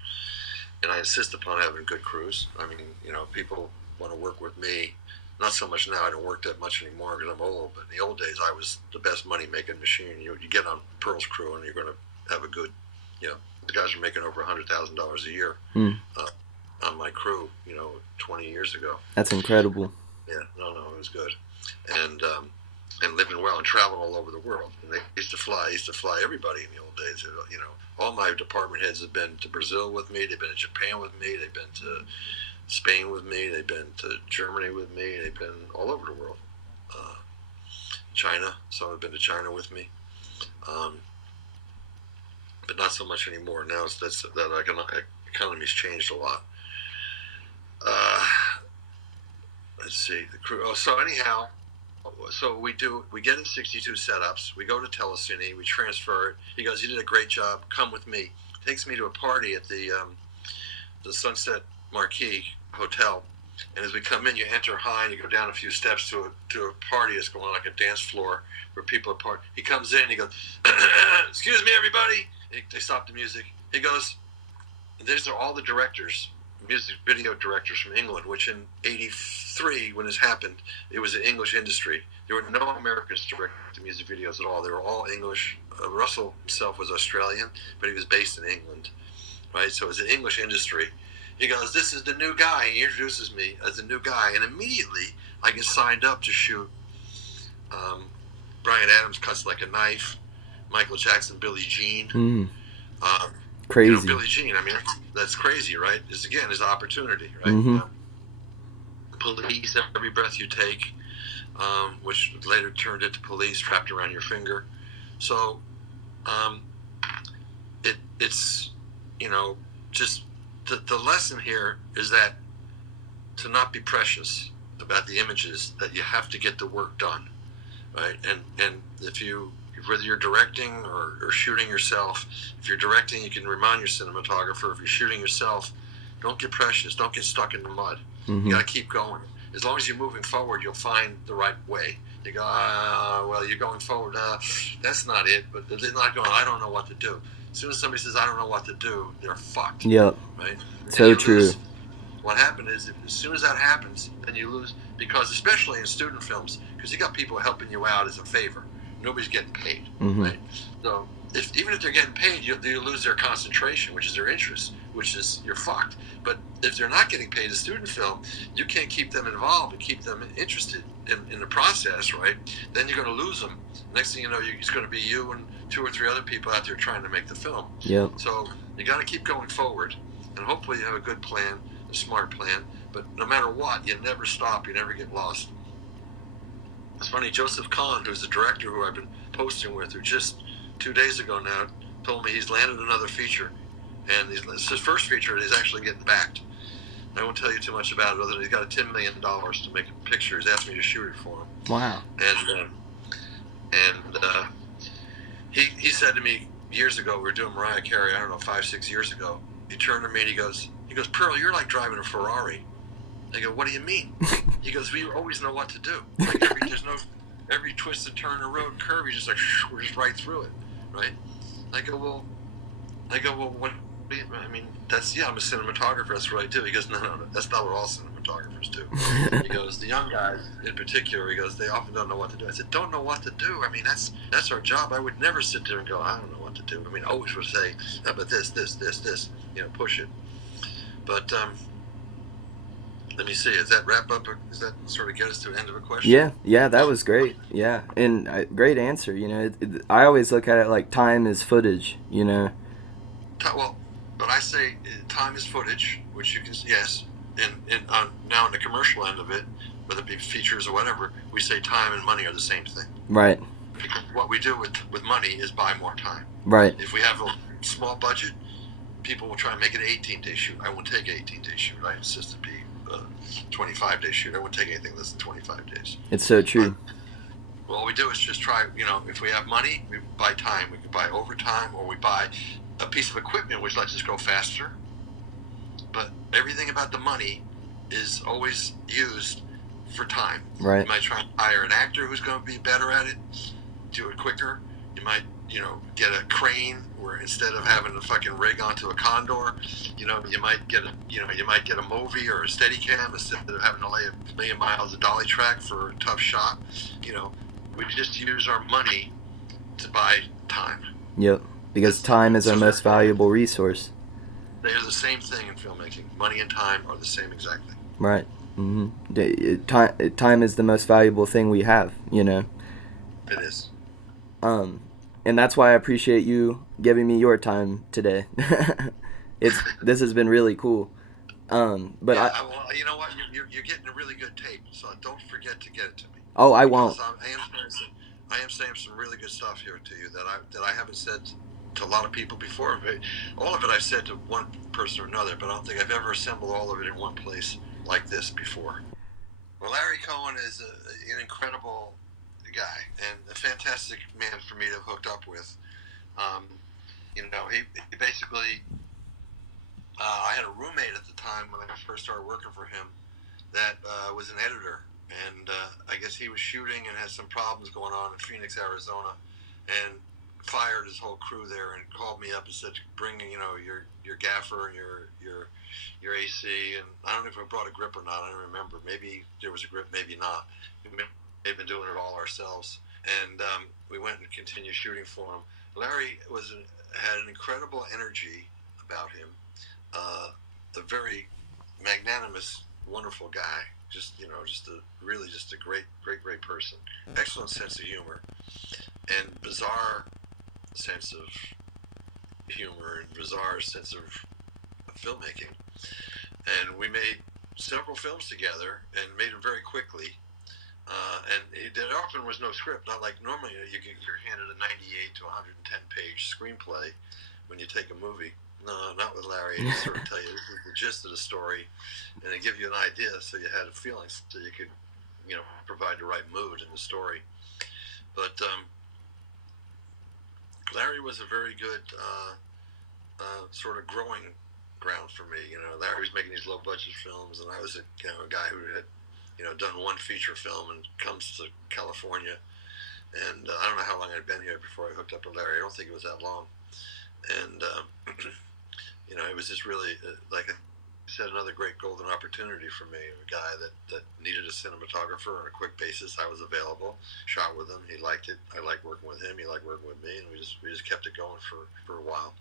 and I insist upon having good crews. I mean, people want to work with me. Not so much now. I don't work that much anymore because I'm old. But in the old days, I was the best money-making machine. You get on Pearl's crew, and you're going to have a good. The guys are making over $100,000 a year on my crew, 20 years ago. That's incredible. Yeah, no, it was good, and living well and traveling all over the world. And they used to fly. I used to fly everybody in the old days. All my department heads have been to Brazil with me. They've been to Japan with me. They've been to Spain with me. They've been to Germany with me. They've been all over the world. China. Some have been to China with me. But not so much anymore. Now that economy's changed a lot. Let's see the crew. Oh, so anyhow, so we get in 62 setups. We go to Telecine. We transfer it. He goes, "You did a great job. Come with me." Takes me to a party at the Sunset Marquis Hotel. And as we come in, you enter high and you go down a few steps to a party that's going on, like a dance floor where people are partying. He comes in, he goes, "Excuse me, everybody." They stop the music. He goes, "These are all the directors, music video directors from England," which in '83, when this happened, it was an English industry. There were no Americans directing music videos at all. They were all English. Russell himself was Australian, but he was based in England, right? So it was an English industry. He goes, "This is the new guy." He introduces me as the new guy, and immediately I get signed up to shoot. Bryan Adams Cuts Like a Knife, Michael Jackson, Billie Jean. Crazy. Billie Jean. I mean, that's crazy, right? Is an opportunity, right? Mm-hmm. Police, Every Breath You Take, which later turned into Police, Wrapped Around Your Finger. So, it's just. The lesson here is that to not be precious about the images, that you have to get the work done, right? And whether you're directing or shooting yourself, if you're directing, you can remind your cinematographer. If you're shooting yourself, don't get precious. Don't get stuck in the mud. Mm-hmm. You got to keep going. As long as you're moving forward, you'll find the right way. You go, well, you're going forward. That's not it. But they're not going, I don't know what to do. As soon as somebody says, I don't know what to do, they're fucked. Yep. Right? So true. What happened is, as soon as that happens, then you lose, because especially in student films, because you got people helping you out as a favor. Nobody's getting paid, mm-hmm. right? So even if they're getting paid, you lose their concentration, which is their interest, which is, you're fucked. But if they're not getting paid as student film, you can't keep them involved and keep them interested in the process, right? Then you're going to lose them. Next thing you know, it's going to be you and 2 or 3 other people out there trying to make the film. Yep. So you got to keep going forward, and hopefully you have a good plan, a smart plan. But no matter what, you never stop. You never get lost. It's funny, Joseph Kahn, who's the director who I've been posting with, who just 2 days ago now told me he's landed another feature, and it's his first feature, and he's actually getting backed. I won't tell you too much about it, other than he's got $10 million to make a picture. He's asked me to shoot it for him. Wow. And he said to me years ago, we were doing Mariah Carey, I don't know, 5-6 years ago. He turned to me and he goes, "Pearl, you're like driving a Ferrari." I go, "What do you mean?" He goes, "We always know what to do. Like every twist and turn and road and curve, you just like, we're just right through it, right?" I go, well, what? I mean, I'm a cinematographer. That's what I do. He goes, no, that's not what all cinematographers do. He goes, the young guys in particular, he goes, they often don't know what to do. I said, don't know what to do. I mean, that's our job. I would never sit there and go, I don't know what to do. I mean, I always would say, how about this, push it. But let me see. Does that wrap up? Does that sort of get us to the end of a question? Yeah, that was great. Yeah, and great answer. I always look at it like time is footage. Well, but I say time is footage, which you can, yes. And now on the commercial end of it, whether it be features or whatever, we say time and money are the same thing. Right. Because what we do with money is buy more time. Right. If we have a small budget, people will try and make it an 18-day shoot. I won't take an 18-day shoot. I insist it be a 25-day shoot. I won't take anything less than 25 days. It's so true. But all we do is just try, if we have money, we buy time. We can buy overtime, or we buy a piece of equipment which lets us go faster. But everything about the money is always used for time. Right. You might try and hire an actor who's going to be better at it, do it quicker. You might, get a crane where instead of having a fucking rig onto a Condor, you might get a movie or a Steadicam instead of having to lay 1 million miles of dolly track for a tough shot. We just use our money to buy time. Yep. Because time is our most valuable resource. They are the same thing in filmmaking. Money and time are the same exactly. Right. Time is the most valuable thing we have, you know. It is. Um, and that's why I appreciate you giving me your time today. This has been really cool. But Yeah, I well, you know what? You're getting a really good tape, so don't forget to get it to me, oh I because won't. I am saying some really good stuff here to you that I haven't said to a lot of people before. All of it I've said to one person or another, but I don't think I've ever assembled all of it in one place like this before. Well, Larry Cohen is an incredible guy and a fantastic man for me to have hooked up with. Um, he basically, I had a roommate at the time when I first started working for him that was an editor, and I guess he was shooting and had some problems going on in Phoenix, Arizona, and fired his whole crew there and called me up and said, "Bring your gaffer and your A.S.C." And I don't know if I brought a grip or not. I don't remember. Maybe there was a grip, maybe not. We may have been doing it all ourselves, and we went and continued shooting for him. Larry had an incredible energy about him. A very magnanimous, wonderful guy. Just a great person. Excellent sense of humor and bizarre sense of humor and bizarre sense of filmmaking. And we made several films together and made them very quickly. There often was no script. Not like normally you're handed a 98 to 110 page screenplay when you take a movie. No, not with Larry. He sort of tell you this is the gist of the story, and they give you an idea so you had a feeling, so you could, provide the right mood in the story. But Larry was a very good sort of growing ground for me. Larry was making these low budget films, and I was a guy who had done one feature film and comes to California. And I don't know how long I'd been here before I hooked up with Larry. I don't think it was that long. And it was just really, like I said, another great golden opportunity for me. A guy that needed a cinematographer on a quick basis. I was available, shot with him. He liked it. I liked working with him. He liked working with me, and we just kept it going for a while.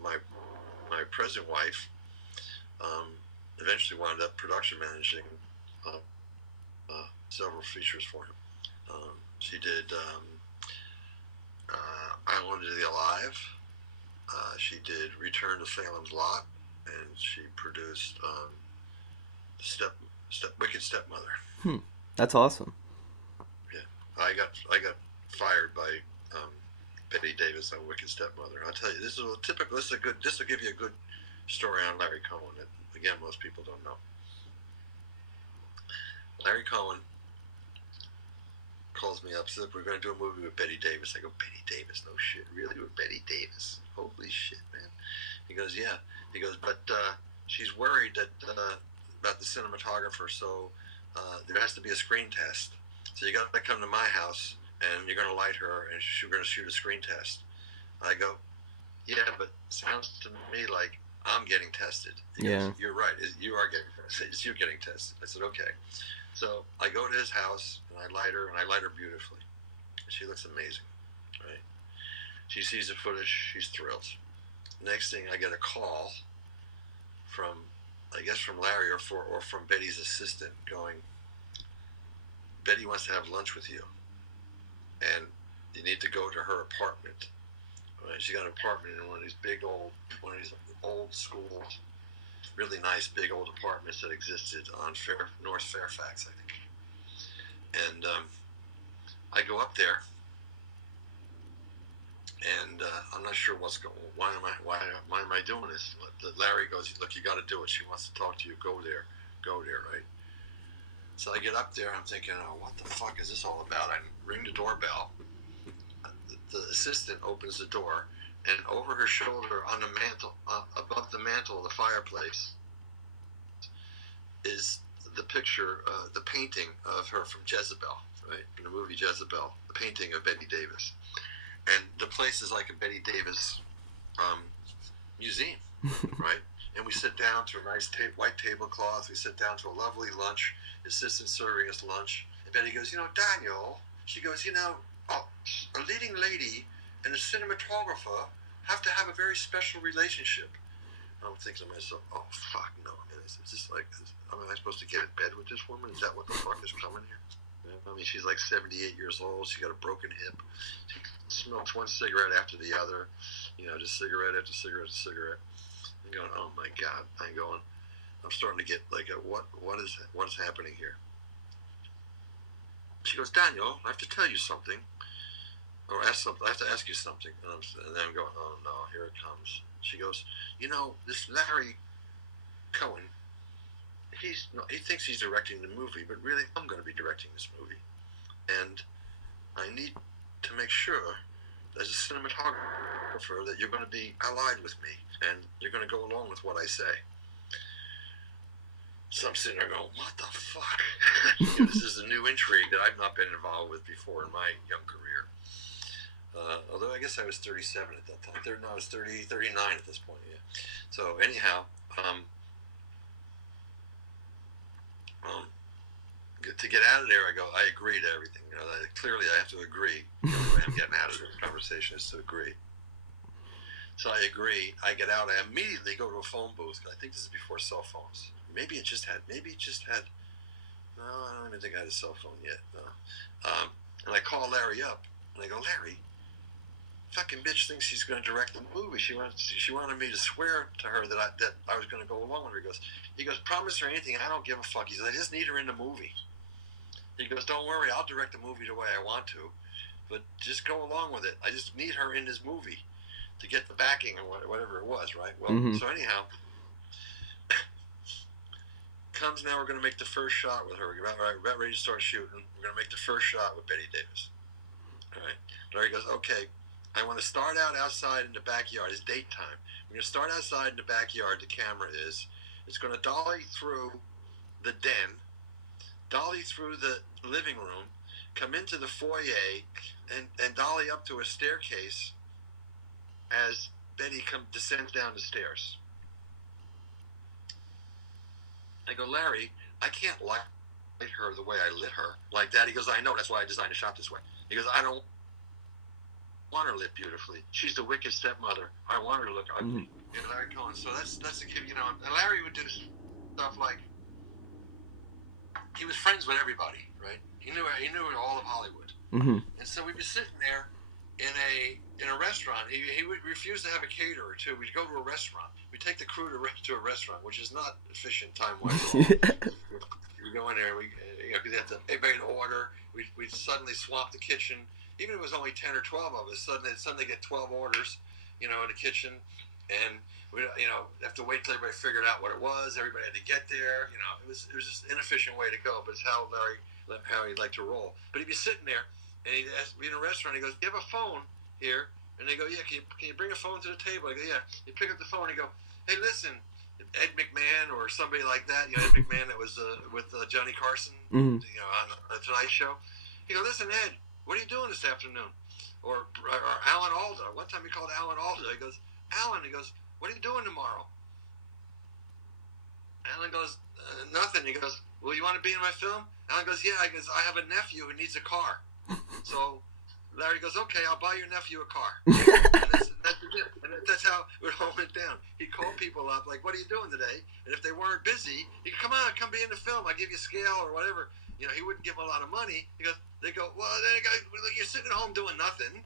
My present wife eventually wound up production managing several features for him. She did Island of the Alive. She did Return to Salem's Lot, and she produced Wicked Stepmother. That's awesome. Yeah, I got fired by Betty Davis on Wicked Stepmother. I'll tell you, this is a typical. This will give you a good story on Larry Cohen that again most people don't know. Larry Cohen calls me up, says, "We're going to do a movie with Betty Davis." I go, "Betty Davis? No shit, really? With Betty Davis? Holy shit, man!" He goes, "Yeah." He goes, "But she's worried that about the cinematographer, so there has to be a screen test. So you got to come to my house, and you're going to light her, and we're going to shoot a screen test." I go, "Yeah, but sounds to me like I'm getting tested." He goes, "You're right. You are getting tested. It's you getting tested." I said, "Okay." So I go to his house, and I light her beautifully. She looks amazing, right? She sees the footage. She's thrilled. Next thing, I get a call from, I guess from Larry or from Betty's assistant going, "Betty wants to have lunch with you, and you need to go to her apartment." Right? She got an apartment in one of these old school, really nice big old apartments that existed on North Fairfax, I think. And I go up there, and I'm not sure what's going. Why am I doing this? Larry goes, "Look, you got to do it. She wants to talk to you. Go there, right?" So I get up there. I'm thinking, "Oh, what the fuck is this all about?" I ring the doorbell. The assistant opens the door, and over her shoulder, on the mantle, above the mantle of the fireplace, is the picture, the painting of her from Jezebel, right? In the movie Jezebel, the painting of Betty Davis. And the place is like a Betty Davis museum, right? And we sit down to a nice white tablecloth. We sit down to a lovely lunch. The assistant serving us lunch. And Betty goes, "Daniel," she goes, "a leading lady and a cinematographer have to have a very special relationship. I'm thinking to myself, oh, fuck, no. I mean, is this like, am I supposed to get in bed with this woman? Is that what the fuck is coming here? I mean, she's like 78 years old. She got a broken hip. She smokes one cigarette after the other. Just cigarette after cigarette after cigarette. I'm going, oh, my God. I'm starting to get like, what is happening here? She goes, Daniel, I have to tell you something. Or I have to ask you something. And then I'm going, oh, no, here it comes. She goes, this Larry Cohen, he thinks he's directing the movie, but really I'm going to be directing this movie. And I need to make sure, as a cinematographer, that you're going to be allied with me, and you're going to go along with what I say. So I'm sitting there going, what the fuck? This is a new intrigue that I've not been involved with before in my young career. Although I guess I was 37 at that time. No, I was 39 at this point, yeah. So anyhow, to get out of there, I agree to everything. Clearly I have to agree. The way I'm getting out of this conversation is to agree. So I agree. I get out. I immediately go to a phone booth. I think this is before cell phones. Maybe it just had. No, I don't even think I had a cell phone yet. No. And I call Larry up, and I go, Larry, fucking bitch thinks she's going to direct the movie. She wanted me to swear to her that I was going to go along with her. He goes, promise her anything. I don't give a fuck. He says, I just need her in the movie. He goes, don't worry, I'll direct the movie the way I want to, but just go along with it. I just need her in this movie to get the backing or whatever it was, right? Well, So anyhow, comes now, we're going to make the first shot with her. We're about ready to start shooting. We're going to make the first shot with Betty Davis. All right. Larry goes, okay, I want to start out outside in the backyard. It's date time. We're going to start outside in the backyard. The camera is. It's going to dolly through the den, dolly through the living room, come into the foyer, and dolly up to a staircase as Betty descends down the stairs. I go, Larry, I can't light her the way I lit her like that. He goes, I know, that's why I designed a shot this way. He goes, I don't want her lit beautifully. She's the wicked stepmother. I want her to look ugly. And Larry Cohen, so that's the kid, and Larry would do stuff like, he was friends with everybody, right? He knew all of Hollywood. And so we'd be sitting there in a restaurant. He would refuse to have a caterer too. We'd go to a restaurant. We'd take the crew to a restaurant, which is not efficient time-wise. We go in there. Everybody would order. We'd suddenly swap the kitchen. Even if it was only 10 or 12 of us, suddenly get 12 orders, in the kitchen, and we have to wait till everybody figured out what it was. Everybody had to get there. It was just an inefficient way to go, but it's how he liked to roll. But he'd be sitting there, and he'd ask me in a restaurant. He goes, "Do you have a phone here?" And they go, "Yeah." Can you bring a phone to the table? I go, "Yeah." You pick up the phone. And you go, "Hey, listen." Ed McMahon or somebody like that. Ed McMahon that was with Johnny Carson, on the Tonight Show. He goes, "Listen, Ed, what are you doing this afternoon?" Or Alan Alda. One time he called Alan Alda. He goes, "Alan," he goes, "what are you doing tomorrow?" Alan goes, "Nothing." He goes, "Well, you want to be in my film?" Alan goes, "Yeah." I goes, "I have a nephew who needs a car." So Larry goes, "Okay, I'll buy your nephew a car." And that's how it all went down. He'd call people up, like, "What are you doing today?" And if they weren't busy, he'd come on, come be in the film. I'll give you a scale or whatever. He wouldn't give them a lot of money. They go, "Well, you're sitting at home doing nothing.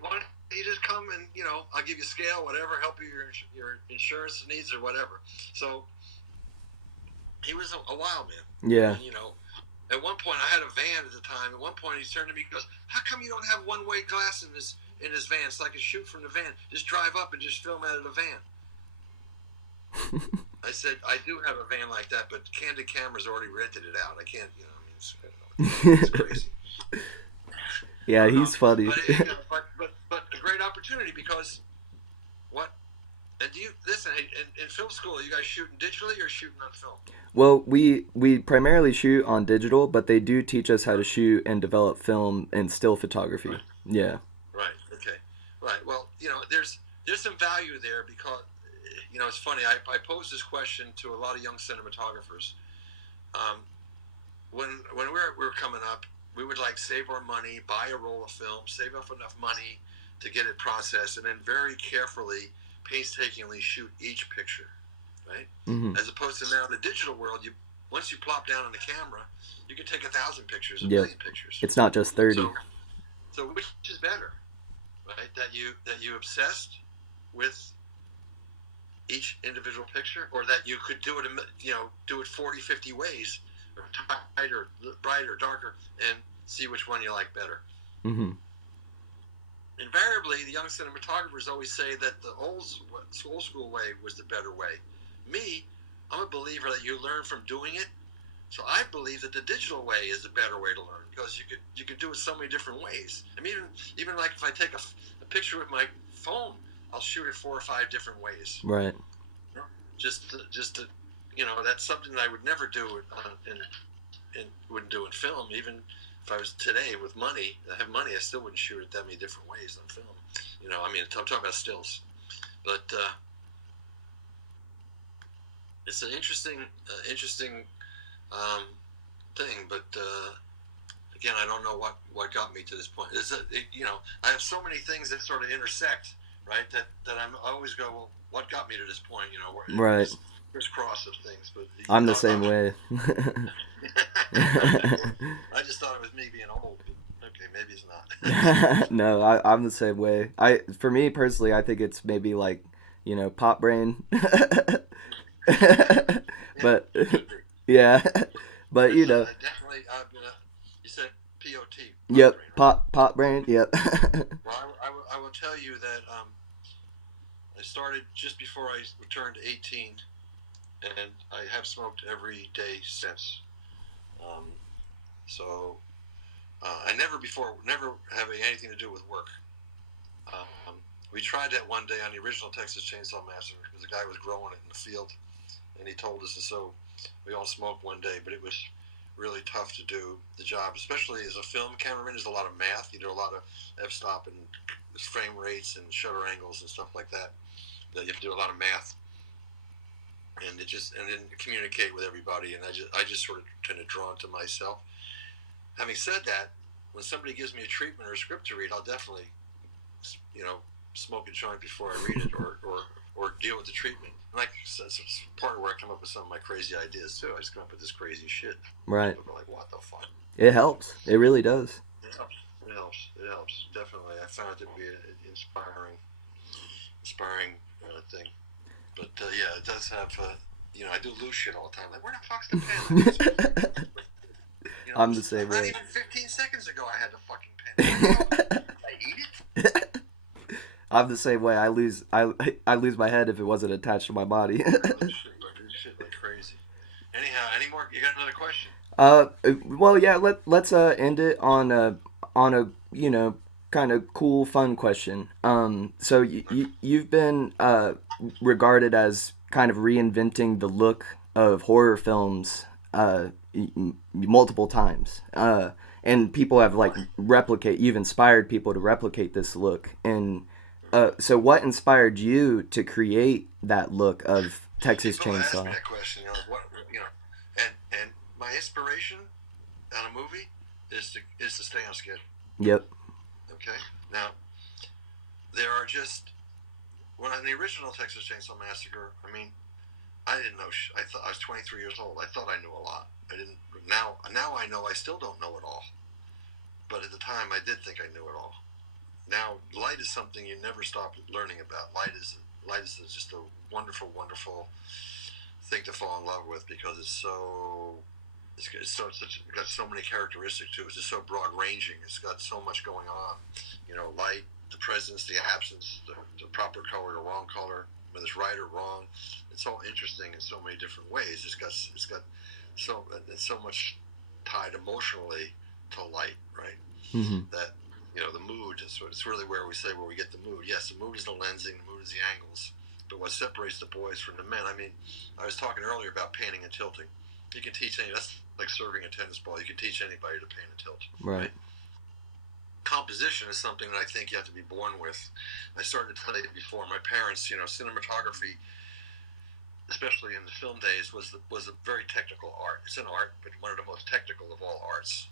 Why don't you just come and, I'll give you a scale, whatever, help you your insurance needs or whatever." So he was a wild man. Yeah. And, at one point, I had a van at the time. At one point, he turned to me and goes, "How come you don't have one-way glass in this van so I can shoot from the van? Just drive up and just film out of the van." I said, "I do have a van like that, but Candid Cameras already rented it out. I can't, it's crazy." Yeah, he's funny. But a great opportunity because what? And do you listen in film school? Are you guys shooting digitally or shooting on film? Well, we primarily shoot on digital, but they do teach us how to shoot and develop film and still photography. Right. Yeah. Right. Okay. Right. Well, there's some value there because it's funny. I posed this question to a lot of young cinematographers. When we were coming up, we would save our money, buy a roll of film, save up enough money to get it processed, and then very carefully painstakingly shoot each picture, right? Mm-hmm. As opposed to now in the digital world, once you plop down on the camera, you can take 1,000 pictures, a Yep. million pictures. It's not just 30. So which is better, right? That you obsessed with each individual picture, or that you could do it, do it 40, 50 ways, or tighter, brighter, darker, and see which one you like better. Mm-hmm. Invariably, the young cinematographers always say that the old school way was the better way. Me, I'm a believer that you learn from doing it. So I believe that the digital way is the better way to learn, because you could do it so many different ways. I mean, even like if I take a picture with my phone, I'll shoot it 4 or 5 different ways. Right. Just to that's something that I would never do wouldn't do in film. Even if I was today with money, I have money, I still wouldn't shoot it that many different ways on film. I mean, I'm talking about stills, but it's an interesting thing. But again, I don't know what got me to this point. Is that I have so many things that sort of intersect, right? That I always go, well, what got me to this point? Right. Crisscross of things. But I'm the same way. I just thought it was me being old. But okay, maybe it's not. No, I'm the same way. For me personally, I think it's maybe like, pop brain. But yeah, but definitely. You said POT. Yep, Brain, right? pop brain. Yep. Well, I will tell you that I started just before I turned 18, and I have smoked every day since. So I never having anything to do with work. We tried that one day on the original Texas Chainsaw Massacre, because the guy was growing it in the field, and he told us, and so we all smoked one day. But it was really tough to do the job, especially as a film cameraman. There's a lot of math. You do a lot of f-stop and frame rates and shutter angles and stuff like that. That you have to do a lot of math, and then communicate with everybody. And I just sort of tend to draw to myself. Having said that, when somebody gives me a treatment or a script to read, I'll definitely, smoke a joint before I read it, or deal with the treatment. Like, that's part of where I come up with some of my crazy ideas too. I just come up with this crazy shit. Right. People are like, what the fuck? It helps. It really does. It helps. Definitely. I found it to be an inspiring thing. But yeah, it does have. I do lose shit all the time. Like, where the fuck's the pen? I'm the same way. Not even 15 seconds ago, I had the fucking pen. I eat it. I'm the same way. I lose my head if it wasn't attached to my body. Shit like crazy. Anyhow, any more? You got another question? Well, yeah. Let's end it on a kind of cool, fun question. So you've been regarded as kind of reinventing the look of horror films multiple times. And people have you've inspired people to replicate this look. And so what inspired you to create that look of Texas People Chainsaw? ask me that question, and my inspiration on a movie is to stay on schedule. Yep. Okay. Now, there are when on the original Texas Chainsaw Massacre, I mean, I didn't know. I thought I was 23 years old. I thought I knew a lot. I didn't. Now I know I still don't know it all. But at the time, I did think I knew it all. Now, light is something you never stop learning about. Light is just a wonderful, wonderful thing to fall in love with, because it's got so many characteristics to it. It's just so broad ranging. It's got so much going on. Light, the presence, the absence, the proper color, the wrong color, whether it's right or wrong. It's all interesting in so many different ways. It's got so much tied emotionally to light, right? Mm-hmm. That the mood is it's really where we get the mood. Yes, the mood is the lensing, the mood is the angles. But what separates the boys from the men? I mean, I was talking earlier about painting and tilting. You can teach that's like serving a tennis ball. You can teach anybody to paint and tilt. Right. Composition is something that I think you have to be born with. I started to tell you before. My parents, cinematography, especially in the film days, was a very technical art. It's an art, but one of the most technical of all arts.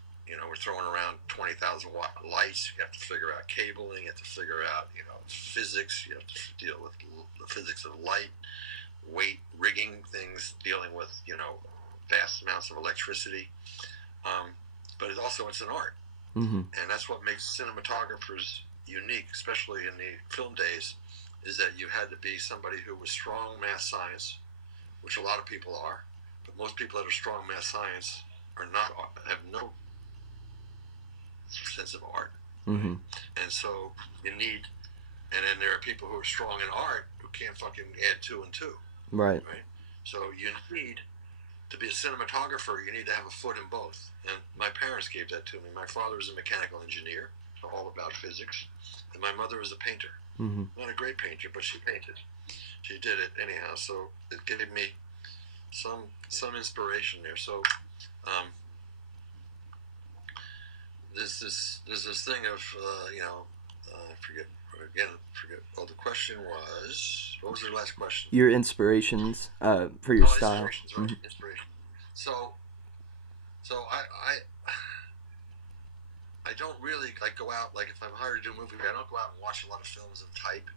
we're throwing around 20,000 watt lights. You have to figure out cabling. You have to figure out, physics. You have to deal with the physics of light, weight, rigging things, dealing with, vast amounts of electricity. But it's an art. Mm-hmm. And that's what makes cinematographers unique, especially in the film days, is that you had to be somebody who was strong math science, which a lot of people are, but most people that are strong math science have no sense of art. Mm-hmm. And so and then there are people who are strong in art who can't fucking add 2 and 2. Right. So you need to be a cinematographer, you need to have a foot in both. And my parents gave that to me. My father was a mechanical engineer, all about physics, and my mother was a painter. Mm-hmm. Not a great painter, but she painted. She did it anyhow, so it gave me some inspiration there. So there's this thing of forget. Oh, the question was, what was the last question? Your inspirations for your style. Inspirations, right? Mm-hmm. Inspiration. So I don't really go out, if I'm hired to do a movie, I don't go out and watch a lot of films and type.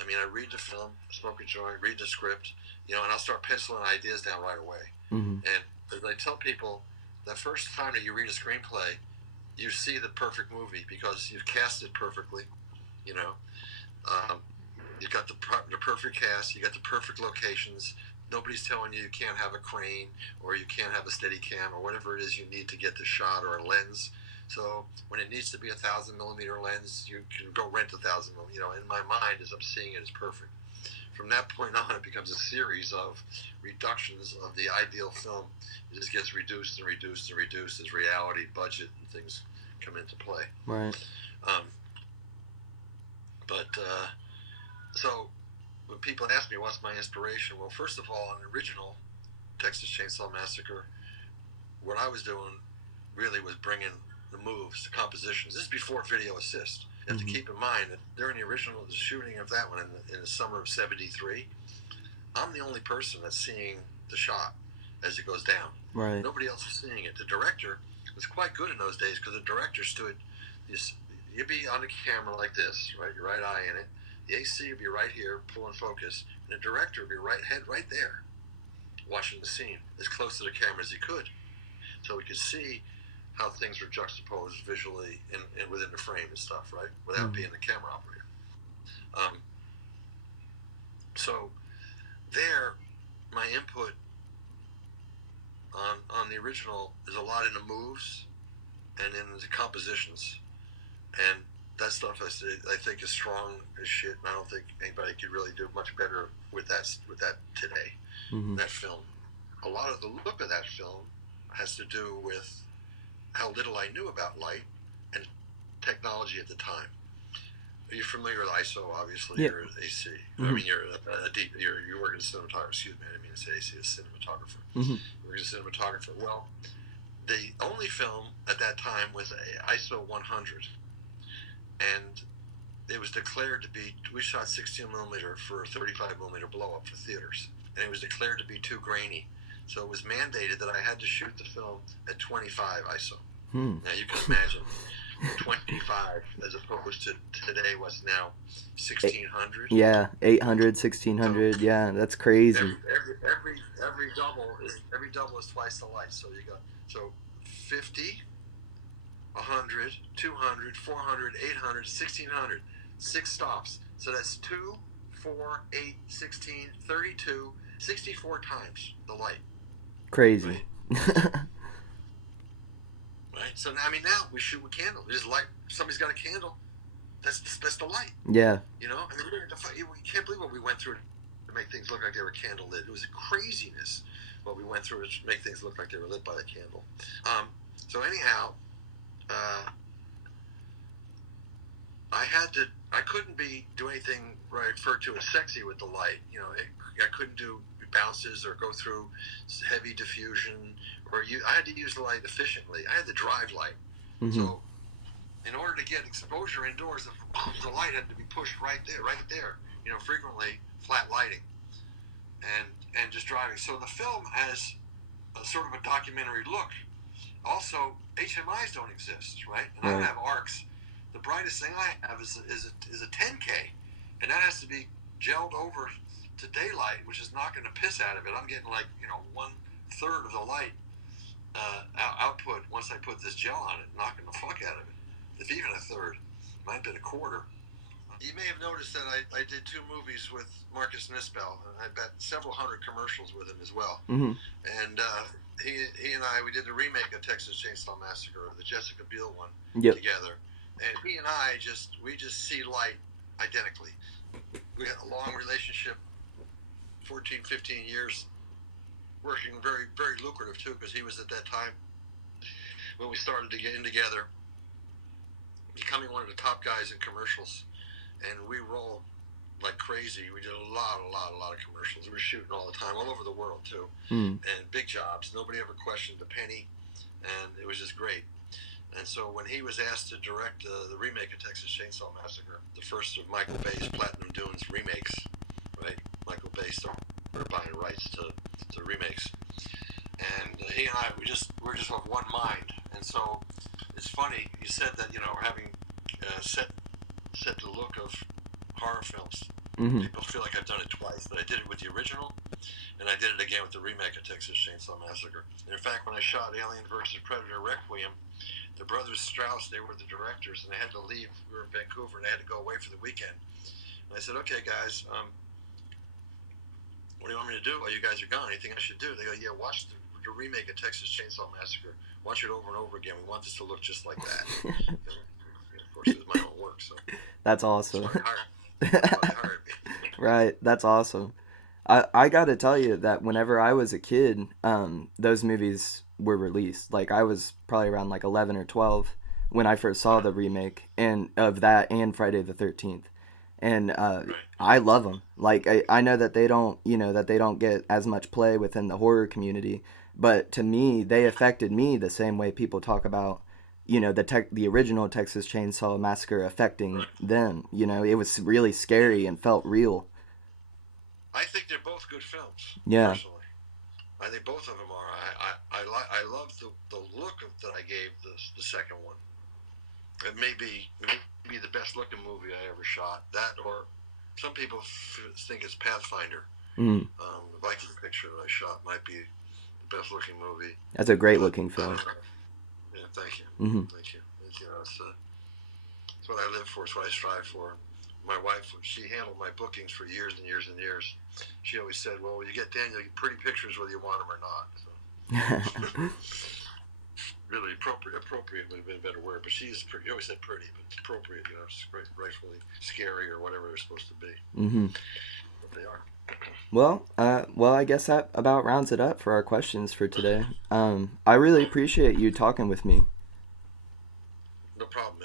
I mean, I read the film, smoke a joint, read the script, and I'll start penciling ideas down right away. Mm-hmm. And as I tell people, the first time that you read a screenplay, you see the perfect movie because you've cast it perfectly. You've got the perfect cast, you got the perfect locations. Nobody's telling you can't have a crane or you can't have a steady cam or whatever it is you need to get the shot, or a lens. So when it needs to be a 1,000mm lens, you can go rent 1,000. In my mind, as I'm seeing it, is perfect. From that point on, it becomes a series of reductions of the ideal film. It just gets reduced and reduced and reduced as reality, budget, and things come into play. Right. So when people ask me what's my inspiration, well, first of all, on the original Texas Chainsaw Massacre, what I was doing really was bringing the moves, the compositions. This is before video assist. You have to keep in mind that during the shooting of that one in the summer of '73, I'm the only person that's seeing the shot as it goes down. Right. Nobody else is seeing it. The director was quite good in those days because the director stood, you'd be on the camera like this, right? Your right eye in it. The A.S.C. would be right here, pulling focus, and the director would be right there, watching the scene as close to the camera as he could, so we could see how things were juxtaposed visually and within the frame and stuff, right? Without being the camera operator. So there, my input on the original is a lot in the moves and in the compositions, and that stuff I think is strong as shit, and I don't think anybody could really do much better with that today. Mm-hmm. That film, a lot of the look of that film has to do with how little I knew about light and technology at the time. Are you familiar with ISO? Obviously, yeah. You're an A.S.C. Mm-hmm. I mean, you work in cinematography. Excuse me, I didn't mean to say A.S.C. a cinematographer. Mm-hmm. You work as a cinematographer. Well, the only film at that time was a ISO 100, and it was declared to be. We shot 16mm for a 35mm blow up for theaters, and it was declared to be too grainy. So it was mandated that I had to shoot the film at 25 ISO. Now you can imagine 25 as opposed to today what's now 1600. Yeah, 800, 1600. So, yeah, that's crazy. Every double is twice the light. So you got 50, 100, 200, 400, 800, 1600. 6 stops. So that's 2, 4, 8, 16, 32, 64 times the light. Crazy. Right. So I mean, now we shoot with candle. Just light. Somebody's got a candle. That's the light. Yeah. I mean, we can't believe what we went through to make things look like they were candle lit. It was a craziness what we went through to make things look like they were lit by the candle. So anyhow, I couldn't do anything referred to as sexy with the light. I couldn't do bounces or go through heavy diffusion, I had to use the light efficiently. I had to drive light. Mm-hmm. So in order to get exposure indoors, the light had to be pushed right there, frequently flat lighting and just driving. So the film has a sort of a documentary look, Also, HMIs don't exist, right? And I don't Right. have arcs. The brightest thing I have is a 10K, and that has to be gelled over to daylight, which is knocking the piss out of it. I'm getting like 1/3 of the light output once I put this gel on it, knocking the fuck out of it. If even a third, might have been a quarter. You may have noticed that I did 2 movies with Marcus Nispel, and I bet several hundred commercials with him as well. Mm-hmm. And he and I, we did a remake of Texas Chainsaw Massacre, the Jessica Biel one, Yep. together. And he and I we just see light identically. We had a long relationship, 14, 15 years, working very, very lucrative too, because he was at that time when we started to get in together, becoming one of the top guys in commercials. And we rolled like crazy. We did a lot of commercials. We were shooting all the time, all over the world too, and big jobs. Nobody ever questioned a penny, and it was just great. And so when he was asked to direct the remake of Texas Chainsaw Massacre, the first of Michael Bay's Platinum Dunes remakes, right? Michael Bay started buying rights to remakes, and he and I, we're just of one mind. And so it's funny you said that having set the look of horror films. Mm-hmm. People feel like I've done it twice, but I did it with the original, and I did it again with the remake of Texas Chainsaw Massacre. And in fact, when I shot Alien vs. Predator Requiem, the brothers Strauss, they were the directors, and they had to leave. We were in Vancouver, and they had to go away for the weekend. And I said, okay, guys, what do you want me to do while you guys are gone? Anything I should do? They go, yeah, watch the remake of Texas Chainsaw Massacre. Watch it over and over again. We want this to look just like that. And, of course, it was my own work, so. That's awesome. That's why they hired me. Right. That's awesome. I got to tell you that whenever I was a kid, those movies were released. Like I was probably around like 11 or 12 when I first saw the remake and of that and Friday the 13th. And I love them. Like I know that they don't, that they don't get as much play within the horror community, but to me, they affected me the same way people talk about, the original Texas Chainsaw Massacre affecting them. It was really scary and felt real. I think they're both good films. Yeah. Personally, I think both of them are. I love the look that I gave the second one. It may be the best looking movie I ever shot. That, or some people think it's Pathfinder. Mm. The Viking picture that I shot might be the best looking movie. That's a great looking film. Yeah, thank you. Mm-hmm. Thank you. It's what I live for. It's what I strive for. My wife, she handled my bookings for years and years and years. She always said, well, you get Daniel pretty pictures whether you want them or not. So. Really appropriate would have been a better word, but she always said pretty, but it's appropriate, it's rightfully scary or whatever they're supposed to be. Mm-hmm. But they are. Well, I guess that about rounds it up for our questions for today. I really appreciate you talking with me. No problem.